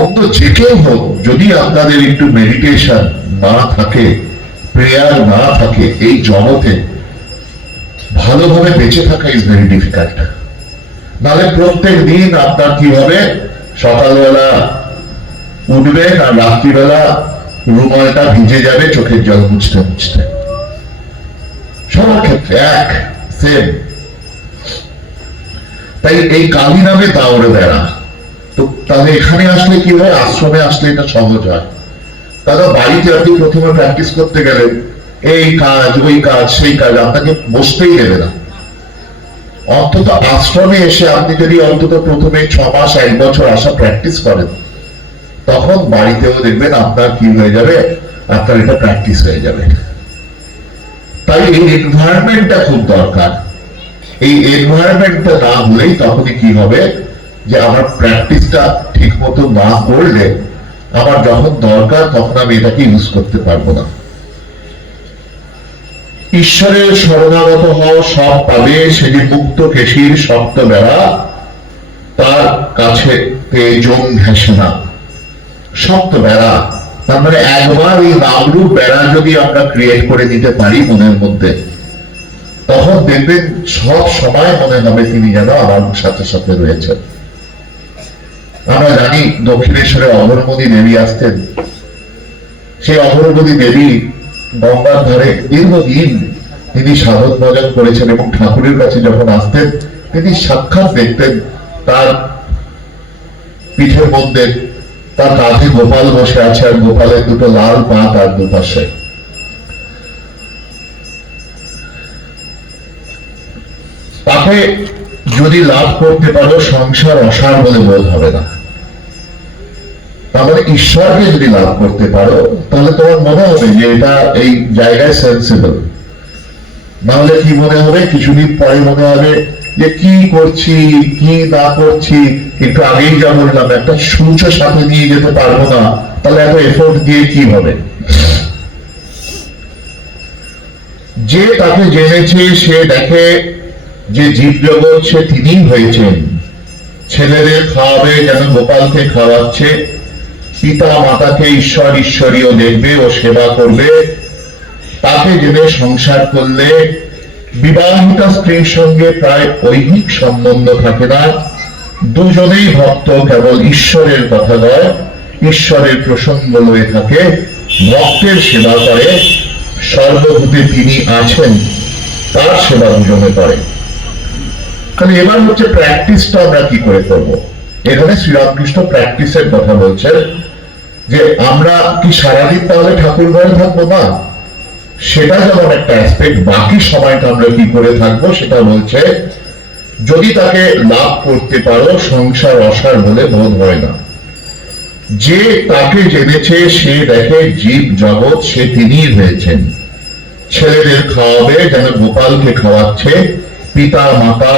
অন্য যে কেউ হোক, যদি আপনাদের একটু মেডিটেশন না থাকে, প্রেয়ার না থাকে, এই জগতে ভালোভাবে বেঁচে থাকা ইজ ভেরি ডিফিকাল্ট। নাহলে প্রত্যেক দিন আপনার কি হবে, সকালবেলা উঠবেন আর রাত্রিবেলা রুমালটা ভিজে যাবে চোখের জল মুছতে মুছতে, সবার ক্ষেত্রে এক সেম। তাই এই কালী নামে দাওড়ে বেড়া। তো তাহলে এখানে আসলে কি হয়, আশ্রমে আসলে এটা সহজ হয়। দাদা বাড়িতে আপনি প্রথমে প্র্যাকটিস করতে গেলেন, এই কাজ ওই কাজ সেই কাজ, আপনাকে বসতেই দেবে না। অন্তত আশ্রমে এসে আপনি যদি অন্তত প্রথমে 6 মাস 1 বছর আসা প্র্যাকটিস করেন, তখন বাড়িতেও দেখবেন আপনার কি হয়ে যাবে, আপনার এটা প্র্যাকটিস হয়ে যাবে। তাই এই এনভায়রনমেন্টটা খুব দরকার। এই এনভায়রনমেন্টটা না হলেই তখনই কি হবে, যে আমার প্র্যাকটিসটা ঠিক মতো না করলে আমার যখন দরকার তখন আমি এটাকে ইউজ করতে পারবো না। ঈশ্বরের শরণাগত হও, সব পাবে, সে যে মুক্ত কেশির শক্ত বেড়া, তার কাছে জং ঘেঁষে না। শক্ত বেড়া, তার মানে একবার এই নামরূপ বেড়া যদি আমরা ক্রিয়েট করে দিতে পারি মনের মধ্যে, তখন দেখবেন সব সময় মনে হবে তিনি যেন আমার সাথে সাথে রয়েছেন। আমরা জানি দক্ষিণেশ্বরে অঘরমণি দেবী আসতেন। সেই অঘরমণি দেবী গঙ্গার ধারে দীর্ঘদিন তিনি সাধন ভজন করেছেন, এবং ঠাকুরের কাছে যখন আসতেন তিনি সাক্ষাৎ দেখতেন তার পিঠের মধ্যে, তার কাঁধে গোপাল বসে আছে, আর গোপালের দুটো লাল পা তার দুপাশে। তাকে যদি লাভ করতে পারো, সংসার অসার বলে বোধ হবে না। তাহলে ঈশ্বরকে যদি লাভ করতে পারো, তাহলে তোমার মনে হবে যে এটা এই জায়গায় সেন্সিবল। নাহলে কি মনে হবে, কিছুদিন পরে মনে হবে যে কি করছি কি না করছি। একটু আগেই যা বললাম, একটা সূর্য সাথে নিয়ে যেতে পারবো না, তাহলে এত এফোর্ট দিয়ে কি হবে। যে তাকে জেনেছে সে দেখে যে জীব জগৎ সে তিনিই হয়েছেন। ছেলেদের খাওয়াবে যেন গোপালকে খাওয়াচ্ছে, পিতা মাতাকে ঈশ্বর ঈশ্বরীয় দেখবে ও সেবা করবে। তাকে জেনে সংসার করলে বিবাহিতা স্ত্রীর সঙ্গে প্রায় ঐহিক সম্বন্ধ থাকে না। দুজনেই ভক্ত, কেবল ঈশ্বরের কথা নয়, ঈশ্বরের প্রসঙ্গ লয়ে থাকে, ভক্তের সেবা করে, সর্বভূতে তিনি আছেন, তার সেবা দুজনে করে। তাহলে এবার হচ্ছে প্র্যাকটিসটা আমরা কি করে করব। এখানে শ্রীরামকৃষ্ণ প্র্যাকটিসের কথা বলছেন, যে আমরা কি সারাদিন তাহলে ঠাকুর ঘরে থাকবো না, সেটা যেমন একটা অ্যাসপেক্ট, বাকি সময়টা আমরা কি করে থাকবো সেটা বলছে। যদি তাকে লাভ করতে পারো, সংসার অসার বলে বোধ হয় না। যে তাকে জেনেছে সে দেখে জীব জগৎ সে তিনিই হয়েছেন। ছেলেদের খাওয়াবে যেন গোপালকে খাওয়াচ্ছে, পিতা মাতা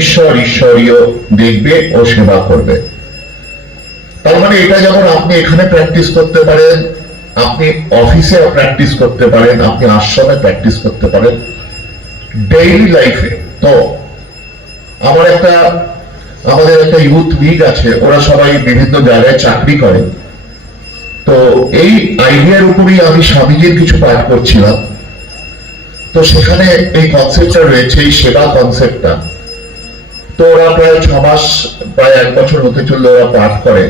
ঈশ্বর ঈশ্বরীয় দেখবে ও সেবা করবে। তার মানে এটা যেমন আপনি এখানে প্র্যাকটিস করতে পারেন, আপনি অফিসে প্র্যাকটিস করতে পারেন, আপনি আশ্রমে প্র্যাকটিস করতে পারেন, ডেইলি লাইফে। তো আমাদের একটা ইউথ উইক আছে, ওরা সবাই বিভিন্ন জায়গায় চাকরি করে। তো এই আইডিয়ার উপরেই আমি স্বামীজির কিছু পাঠ করছিলাম। তো সেখানে এই কনসেপ্টটা রয়েছে, এই সেবা কনসেপ্টটা। তো ওরা প্রায় 6 মাস, প্রায় 1 বছর হতে চললে ওরা পাঠ করে।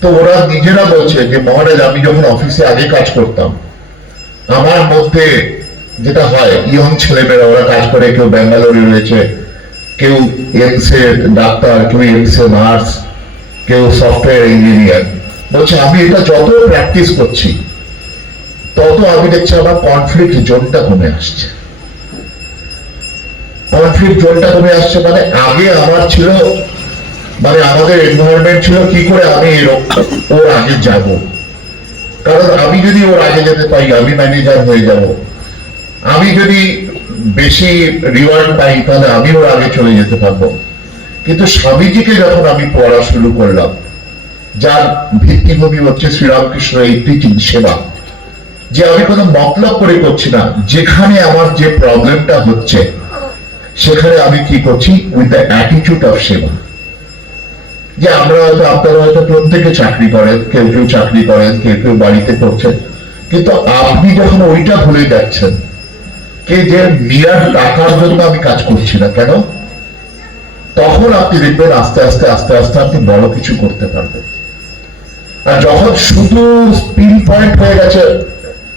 তো ওরা নিজেরা বলছে যে মহারাজ, আমি যখন অফিসে আগে কাজ করতাম, আমার মধ্যে যেটা হয়, ইয়ং ছেলেমেয়েরা ওরা কাজ করে, কেউ ব্যাঙ্গালোরে রয়েছে, কেউ এমসে ডাক্তার, কেউ এমসে নার্স, কেউ সফটওয়্যার ইঞ্জিনিয়ার, বলছে আমি এটা যত প্র্যাকটিস করছি তত আমি দেখছি আমার কনফ্লিক্ট জোনটা কমে আসছে। কনফ্লিক্ট জোনটা কমে আসছে মানে আগে আমার ছিল, মানে আমাদের এনভায়রনমেন্ট ছিল কি করে আমি ওর আগে যাব, কারণ আমি যদি ওর আগে যেতে পাই আমি ম্যানেজার হয়ে যাব, আমি যদি বেশি রিওয়ার্ড পাই তাহলে আমি ওর আগে চলে যেতে পারবো। কিন্তু স্বামীজিকে যখন আমি পড়া শুরু করলাম, যার ভিত্তিভূমি হচ্ছে শ্রীরামকৃষ্ণ এই টিচিং সেবা, যে আমি কোনো মতলব করে করছি না, যেখানে আমার যে প্রবলেমটা হচ্ছে সেখানে আমি কি করছি, উইথ দ্য অ্যাটিটিউড অফ সেবা। যে আমরা হয়তো, আপনারা হয়তো প্রত্যেকে চাকরি করেন, কেউ কেউ চাকরি করেন, কেউ কেউ বাড়িতে করছেন, কিন্তু আপনি যখন ওইটা ভুলে যাচ্ছেন যে মিরার টাকার জন্য আমি কাজ করছি না কেন, তখন আপনি দেখবেন আস্তে আস্তে আস্তে আস্তে আপনি বড় কিছু করতে পারবেন। আর যখন শুধু পিন পয়েন্ট হয়ে গেছে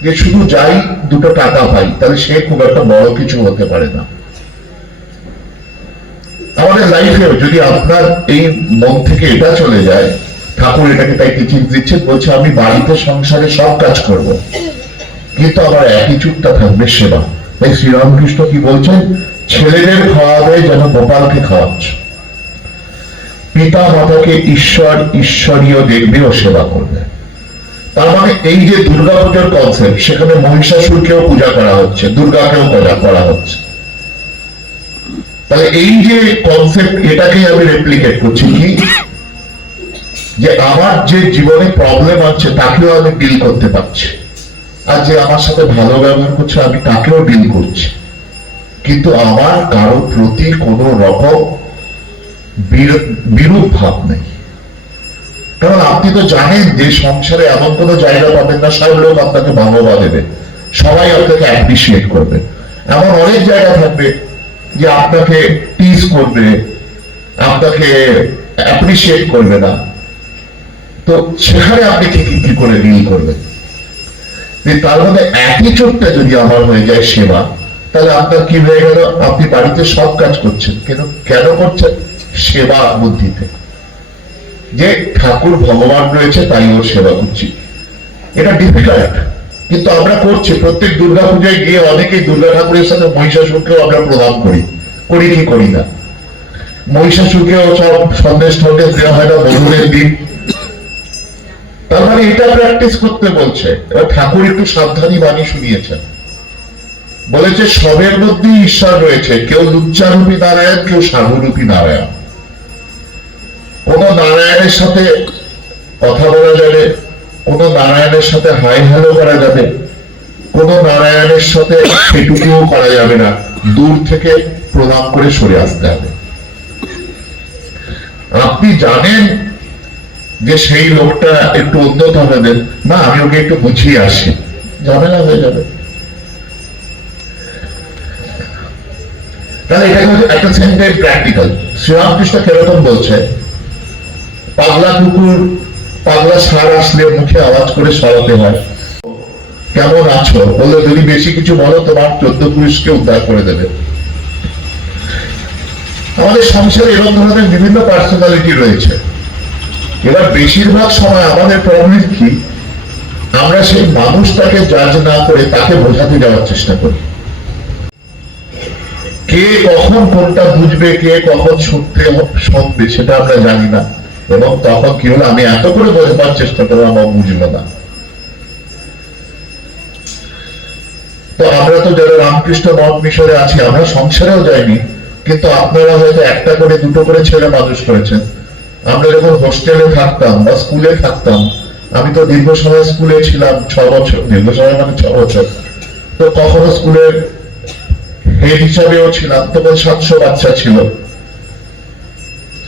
যে শুধু যাই দুটো টাকা পাই, তাহলে সে খুব একটা বড় কিছু হতে পারে না। আমাদের লাইফেও যদি আপনার এই মন থেকে এটা চলে যায়, ঠাকুর এটাকে তাই টিচিং দিচ্ছে, বলছে আমি বাড়িতে সংসারে সব কাজ করব, কিন্তু আমার অ্যাটিটিউডটা থাকবে সেবা। তাই শ্রীরামকৃষ্ণ কি বলছেন, ছেলেদের খাওয়াবে যেন গোপালকে খাওয়াচ্ছ, পিতা মাতাকে ঈশ্বর ঈশ্বরীয় দেখবে ও সেবা করবে। তার মানে এই যে দুর্গাপূজার কনসেপ্ট, সেখানে মহিষাসুরকেও পূজা করা হচ্ছে, দুর্গাকেও পূজা করা হচ্ছে। তাহলে এই যে কনসেপ্ট, এটাকেই আমি রেপ্লিকেট করছি কি, যে আমার যে জীবনে প্রবলেম আছে তাকেও আমি ডিল করতে পারছি, আর যে আমার সাথে ভালো ব্যবহার করছে আমি তাকেও ডিল করছি, কিন্তু আমার কারো প্রতি কোনো রকম বিরূপ ভাব নেই। কারণ আপনি তো জানেন যে সংসারে এমন কোনো জায়গা পাবেন না সব লোক আপনাকে বাহবা দেবে, সবাই আপনাকে অ্যাপ্রিসিয়েট করবে। এমন অনেক জায়গা থাকবে যে আপনাকে টিজ করবে, আপনাকে অ্যাপ্রিসিয়েট করবে না। তো সেখানে আপনি কি করে ডিল করবেন? তার মধ্যে অ্যাটিটিউডটা যদি আমার হয়ে যায় সেবা, তাহলে আপনার কি হয়ে গেল, আপনি বাড়িতে সব কাজ করছেন, কেন করছেন? সেবা বুদ্ধিতে, যে ঠাকুর ভগবান রয়েছে তাই ওর সেবা করছি। এটা ডিফিকাল্ট, কিন্তু আমরা করছি। প্রত্যেক দুর্গা পূজায় গিয়ে অনেকেই দুর্গা ঠাকুরের সাথে মহিষাসুরকেও আমরা প্রণাম করি কি করি না? মহিষাসুরকেও সব সন্দেশ টন্দেশ দেওয়া হয় না মধুরের দিন। তার মানে এটা প্র্যাকটিস করতে বলছে। এবার ঠাকুর একটু সাবধানী বাণী শুনিয়েছেন, বলেছে সবের মধ্যেই ঈশ্বর রয়েছে, কেউ লুচ্চারূপী নারায়ণ, কেউ সাধুরূপী নারায়ণ। কোন নারায়ণের সাথে কথা বলা যাবে, কোন নারায়ণের সাথে হাই হ্যালো করা যাবে, কোন নারায়ণের সাথে সেটুকুও করা যাবে না, দূর থেকে প্রণাম করে সরে আসতে হবে। আপনি জানেন যে সেই লোকটা একটু অন্য ধরনের, না আমি ওকে একটু বুঝিয়ে আসি, ঝামেলা হয়ে যাবে। তাহলে এটা হচ্ছে একটা সেন্টেন্স প্র্যাকটিক্যাল। শ্রীরামকৃষ্ণ কেরকম বলছে, পাগলা কুকুর পাগলা ষাঁড় আসলে মুখে আওয়াজ করে সরাতে হয়। কেমন আছো বলে যদি বেশি কিছু বলো, তোমার 14 পুরুষকে উদ্ধার করে দেবে। আমাদের সংসারে এরকম ধরনের বিভিন্ন পার্সোনালিটি রয়েছে। এবার বেশিরভাগ সময় আমাদের প্রবলেম কি, আমরা সেই মানুষটাকে জাজ না করে তাকে বোঝাতে যাওয়ার চেষ্টা করি। কে কখন কোনটা বুঝবে, কে কখন শুনবে সেটা আমরা জানি না, এবং তখন কি হলো, আমি এত করে বোঝাবার চেষ্টা করবো, আমার বুঝলো না। তো আমরা তো যারা রামকৃষ্ণ মঠ মিশরে আছি, আমরা সংসারেও যাইনি, কিন্তু আপনারা হয়তো একটা করে দুটো করে ছেলে মানুষ করেছেন। আমরা যখন হোস্টেলে থাকতাম বা স্কুলে থাকতাম, আমি তো দীর্ঘ সময় স্কুলে ছিলাম, 6 বছর, দীর্ঘ সময় মানে 6 বছর। তো কখনো স্কুলের হেড হিসাবেও ছিলাম, তখন 700 বাচ্চা ছিল,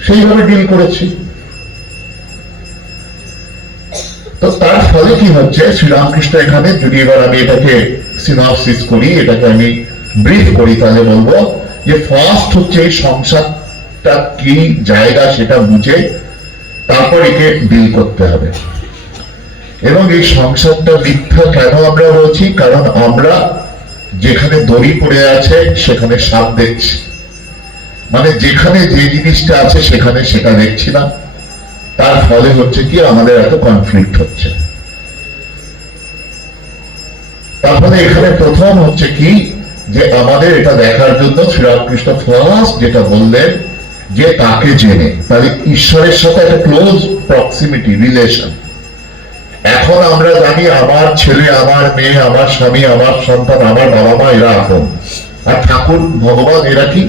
সেইভাবে ডিল করেছি। তো তার ফলে কি হচ্ছে, শ্রীরামকৃষ্ণ এখানে, যদি এবার আমি এটাকে সিনপসিস করি, এটাকে আমি ব্রিফ করি, তাহলে বলবো যে ফার্স্ট হচ্ছে এই সংসারটা কি জায়গা সেটা বুঝে তারপর একে ডিল করতে হবে। এবং এই সংসারটা মিথ্যা কেন আমরা বলছি, কারণ আমরা যেখানে দড়ি পড়ে আছে সেখানে সাপ দেখছি, মানে যেখানে যে জিনিসটা আছে সেখানে সেটা দেখছি না। তার ফলে হচ্ছে কি, আমাদের এত কনফ্লিক্ট হচ্ছে। তারপরে এখানে প্রথম হচ্ছে কি, যে আমাদের এটা দেখার জন্য শ্রীরামকৃষ্ণ ফার্স্ট যেটা বললেন, যে তাকে জেনে, তাহলে ঈশ্বরের সাথে একটা ক্লোজ প্রক্সিমিটি রিলেশন। এখন আমরা জানি আমার ছেলে, আমার মেয়ে, আমার স্বামী, আমার সন্তান, আমার বাবা মা, এরা আপন। আর ঠাকুর ভগবান এরা কি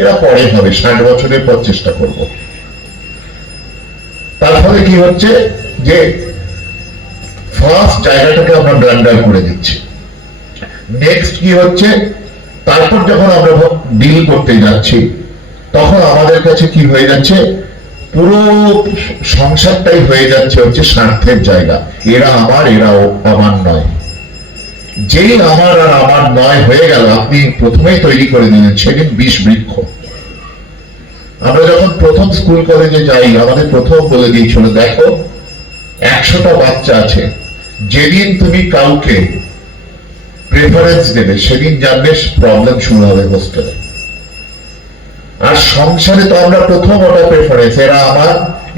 এরা পরে হবে, 60 বছরের পর চেষ্টা করব। তার ফলে কি হচ্ছে যে ফার্স্ট জায়গাটাকে আমরা ব্লান্ডার করে দিচ্ছি। নেক্সট কি হচ্ছে, তারপর যখন আমরা ডিল করতে যাচ্ছি তখন আমাদের কাছে কি হয়ে যাচ্ছে, পুরো সংসারটাই হয়ে যাচ্ছে হচ্ছে স্বার্থের জায়গা। এরা আমার, এরাও আমার নয়। যেই আমার আর আমার নয় হয়ে গেল, আপনি প্রথমেই তৈরি করে দিলেন সেদিন বিষ বৃক্ষ। আমরা যখন প্রথম স্কুল কলেজে যাই, আমাদের প্রথম বলে দিয়েছিল, দেখো 100টা বাচ্চা আছে, যেদিন তুমি কাউকে প্রেফারেন্স দেবে সেদিন জানবে প্রবলেম শুরু হবে হোস্টেলে। আর সংসারে তো আমরা প্রথম ওটা প্রেফারেন্স, এরা আমার,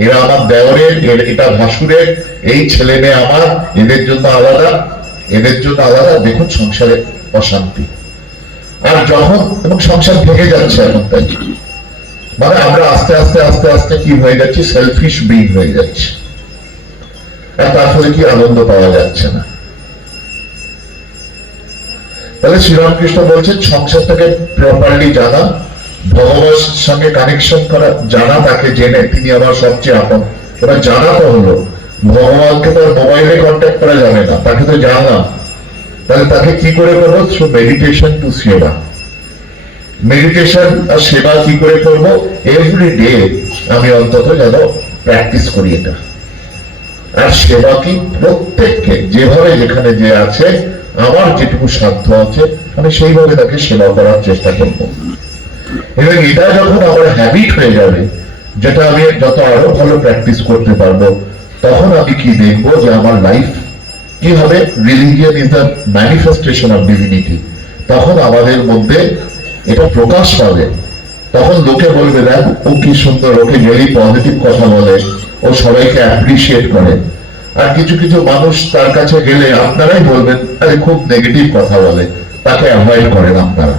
এরা আমার দেওরের, এটা ভাসুরের, এই ছেলে মেয়ে আমার, এদের জন্য আলাদা, এদের জন্য আলাদা। দেখুন সংসারে অশান্তি। আর যখন, এবং সংসার ভেঙে যাচ্ছে এখন, তাই মানে আমরা আস্তে আস্তে আস্তে আস্তে কি হয়ে যাচ্ছে, সেলফিশ বিং হয়ে যাচ্ছে। আর তার ফলে কি আনন্দ পাওয়া যাচ্ছে না। তাহলে শ্রীরামকৃষ্ণ বলছেন সংসারটাকে প্রপারলি জানা, ভগবানের সঙ্গে কানেকশন করা, জানা, তাকে জেনে তিনি আমার সবচেয়ে আপন। এবার জানা তো হলো, ভগবানকে তো মোবাইলে কন্ট্যাক্ট করা যাবে না, তাকে তো জানলাম। তাহলে তাকে কি করে করবো? থ্রু মেডিটেশন টু সেবা। মেডিটেশন আর সেবা কি করে করবো? এভরি ডে আমি অন্তত যেন প্র্যাকটিস করি এটা। আর সেবা কি, প্রত্যেককে যেভাবে যেখানে যে আছে আমার যেটুকু সাধ্য আছে আমি সেইভাবে তাকে সেবা করার চেষ্টা করব। এবং এটা যখন আমার হ্যাবিট হয়ে যাবে, যেটা আমি যত আরো ভালো প্র্যাকটিস করতে পারবো, তখন আমি কি দেখবো যে আমার লাইফ কি হবে। Religion is the manifestation of divinity. তখন আমাদের মধ্যে এটা প্রকাশ পাবে। তখন লোকে বলবে, দেখ ও কি সুন্দর, ওকে গেলেই পজিটিভ কথা বলে, ও সবাইকে অ্যাপ্রিসিয়েট করে। আর কিছু কিছু মানুষ তার কাছে গেলে আপনারাই বলবেন, আরে খুব নেগেটিভ কথা বলে, তাকে অ্যাভয়েড করেন আপনারা।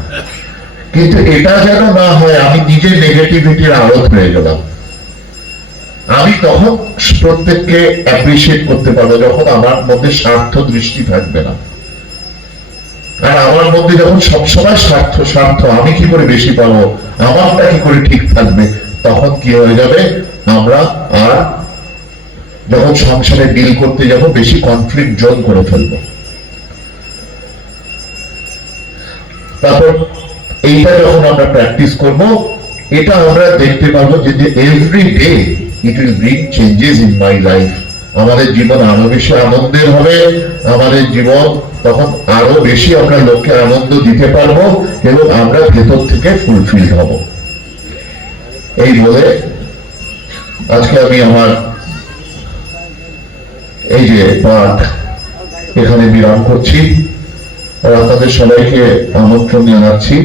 কিন্তু এটা যেন না হয় আমি নিজে নেগেটিভিটির আড়ত হয়ে গেলাম। আমি তখন প্রত্যেককে অ্যাপ্রিসিয়েট করতে পারবো যখন আমার মধ্যে স্বার্থ দৃষ্টি থাকবে না। আর আমার মধ্যে যখন সবসময় স্বার্থ স্বার্থ, আমি কি করে বেশি পাবো, আমারটা কি করে ঠিক থাকবে, তখন কি হয়ে যাবে, আমরা আর যখন সংসারে ডিল করতে যাব বেশি কনফ্লিক্ট জোন করে ফেলবো। তারপর এইটা যখন আমরা প্র্যাকটিস করব, এটা আমরা দেখতে পাবো যে every day it will bring changes in my life. আমাদের জীবন আরো বেশি আনন্দের হবে, আমাদের জীবন তখন আরো বেশি আমরা লোককে আনন্দ দিতে পারবো এবং আমরা ভেতর থেকে ফুলফিল হব। এই বলে আজকে আমি আমার এই যে পাঠ এখানে বিরাম করছি। আর আপনাদের সবাইকে আমন্ত্রণ জানাচ্ছি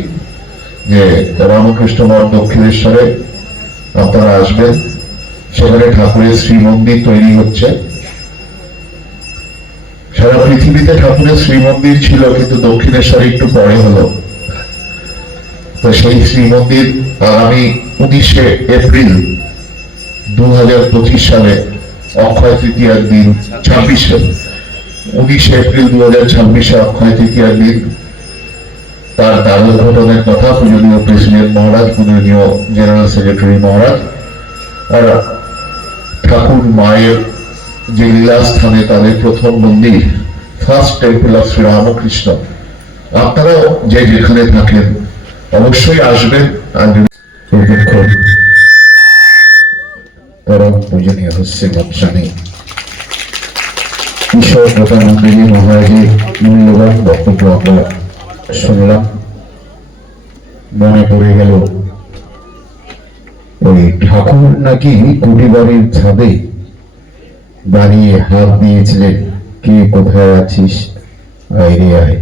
যে রামকৃষ্ণ মঠ দক্ষিণেশ্বরে আপনারা আসবেন। সেখানে ঠাকুরের শ্রীমন্দির তৈরি হচ্ছে। সারা পৃথিবীতে ঠাকুরের শ্রীমন্দির ছিল, কিন্তু দক্ষিণেশ্বরে একটু পরে হলো। তো সেই শ্রীমন্দির আগামী 19শে এপ্রিল 2025 সালে অক্ষয় তৃতীয়ার দিন, 19শে এপ্রিল 2026 অক্ষয় তৃতীয়ার দিন তার দ্বারোদ্ঘাটনের কথা পূজনীয় প্রেসিডেন্ট মহারাজ, পূজনীয় জেনারেল সেক্রেটারি মহারাজ আর ঠাকুর মায়ের যে লীলাস্থানে তাদের প্রথম মন্দির, first temple of Shri Ramakrishna. আপনারাও যে যেখানে থাকেন অবশ্যই আসবেন। আর পরম পূজনীয় হচ্ছে স্বামী ঈশ্বর প্রধানমন্ত্রী মহারাজের মূল্যবান বক্তব্য আমরা শুনলাম। মনে পড়ে গেল ওই ঠাকুর নাকি কুটিবাড়ির ছাদে দাঁড়িয়ে হাত দিয়েছিলেন, কে কোথায় আছিস, বাইরে আয়।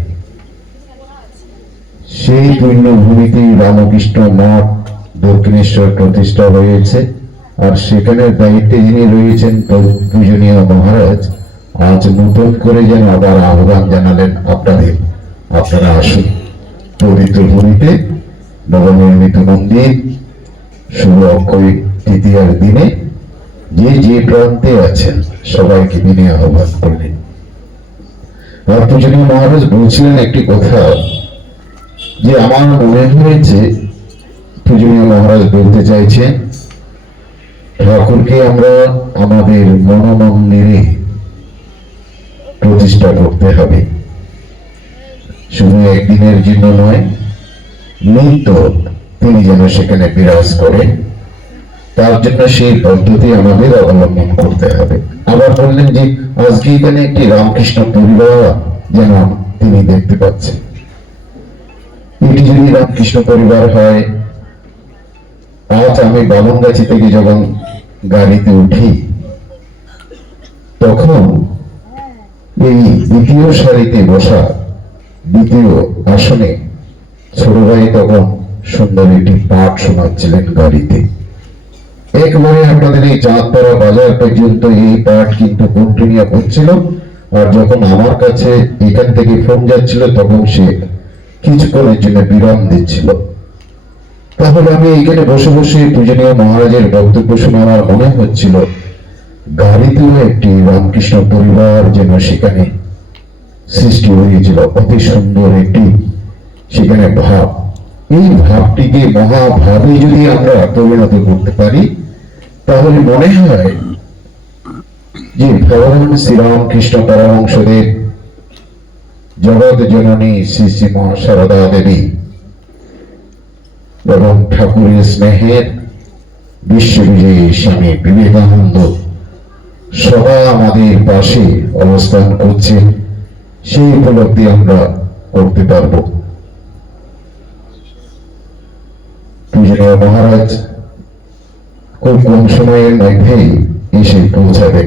সেই পুণ্যভূমিতেই রামকৃষ্ণ মঠ দক্ষিণেশ্বর প্রতিষ্ঠা হয়েছে। আর সেখানে দায়িত্বে যিনি রয়েছেন পূজনীয় মহারাজ আজ নতুন করে যেন আবার আহ্বান জানালেন আপনাদের, আপনারা আসুন পবিত্র ভূমিতে নবনির্মিত মন্দির শুভ অক্ষয় তৃতীয়ার দিনে যে যে প্রান্তে আছেন সবাইকে দিনে আহ্বান করলেন। আর পূজনীয় মহারাজ বলছিলেন একটি কথা যে আমার মনে হয়েছে পূজনীয় মহারাজ বলতে চাইছেন, ঠাকুরকে আমরা আমাদের মনমন্দিরে প্রতিষ্ঠা করতে হবে, শুধু একদিনের জন্য নয়, নিত্য তিনি যেন সেখানে বিরাজ করেন, তার জন্য সেই পদ্ধতি আমাদের অবলম্বন করতে হবে। আবার বললেন যে আজকে এখানে একটি রামকৃষ্ণ পরিবার যেন তিনি দেখতে পাচ্ছেন। এটি যদি রামকৃষ্ণ পরিবার হয়, আজ আমি বামনগাছি থেকে যখন গাড়িতে উঠি, তখন এই দ্বিতীয় সারিতে বসা দ্বিতীয় আসনে ছোট ভাই তখন সুন্দর একটি পাঠ শোনাচ্ছিলেন গাড়িতে। একবারে আপনাদের এই চাঁদপাড়া বাজার পর্যন্ত এই পাঠ কিন্তু কন্টিনিউ হচ্ছিল। আর যখন আমার কাছে এখান থেকে ফোন যাচ্ছিল, তখন সে কিছুক্ষণের জন্য বিরাম দিচ্ছিল। তাহলে আমি এখানে বসে বসে পূজনীয় মহারাজের বক্তব্য শুনে আমার মনে হচ্ছিল গাড়িতেও একটি রামকৃষ্ণ পরিবার যেন সেখানে সৃষ্টি হয়েছিল। অতি সুন্দর একটি সেখানে ভাব, এই ভাবটিকে মহাভাবে যদি আমরা পরিণত করতে পারি, তাহলে মনে হয় যে ভগবান শ্রীরামকৃষ্ণ পরমহংসদেব, জগৎ জননী শ্রী শ্রী মা সারদা দেবী এবং ঠাকুরের স্নেহের বিশ্ববিজয়ী স্বামী বিবেকানন্দ সদা আমাদের পাশে অবস্থান করছেন, সেই উপলব্ধি আমরা করতে পারব। পূজনীয় মহারাজ খুব কম সময়ের মধ্যেই এসে পৌঁছাবে।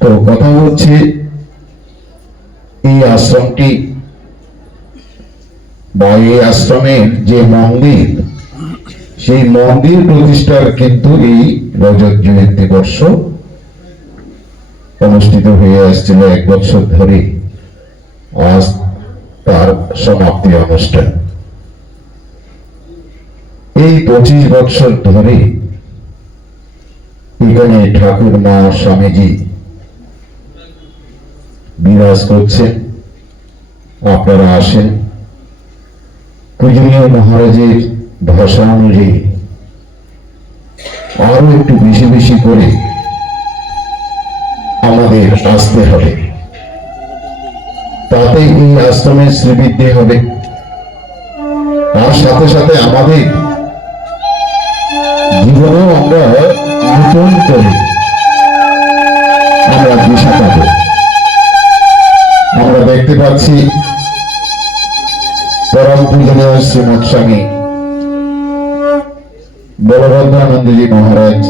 তো কথা হচ্ছে, এই আশ্রমটি বা এই আশ্রমের যে মন্দির, সেই মন্দির প্রতিষ্ঠার কিন্তু এই রজত জয়ন্তী বর্ষ অনুষ্ঠিত হয়ে আসছিল 1 বছর ধরে। আজ তার সমাপ্তি অনুষ্ঠান। এই 25 বছর ধরে এখানে ঠাকুর মা স্বামীজি বিরাজ করছেন। আপনারা আসেন, পূজনীয় মহারাজের ভাষা অনুযায়ী আরো একটু বেশি বেশি করে আমাদের আসতে হবে, তাতে এই আশ্রমের শ্রীবৃদ্ধি হবে। তার সাথে সাথে আমাদের জীবনেও আমরা নতুন করে আমরা দিশা পাব। আমরা দেখতে পাচ্ছি পরম পূজনীয় শ্রীমৎ স্বামী বলভদ্রানন্দজি মহারাজ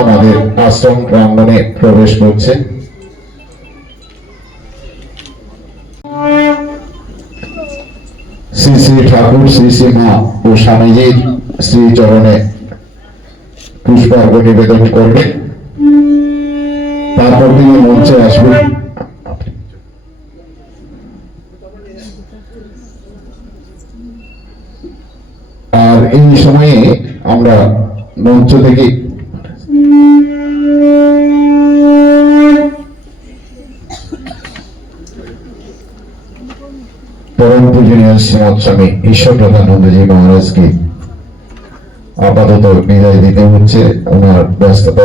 আমাদের আশ্রম প্রাঙ্গণে প্রবেশ করছেন। শ্রী শ্রী ঠাকুর শ্রী শ্রী মা ও স্বামীজির শ্রী চরণে পুষ্পার্ঘ্য নিবেদন করবেন, তারপর তিনি মঞ্চে আসবেন। আর এই সময়ে আমরা মঞ্চ থেকে পরম পূজনীয় শ্রীমৎ স্বামী ঈশ্বর প্রধানন্দজি মহারাজকে আপাতত বিদায় দিতে হচ্ছে, ওনার ব্যস্ততা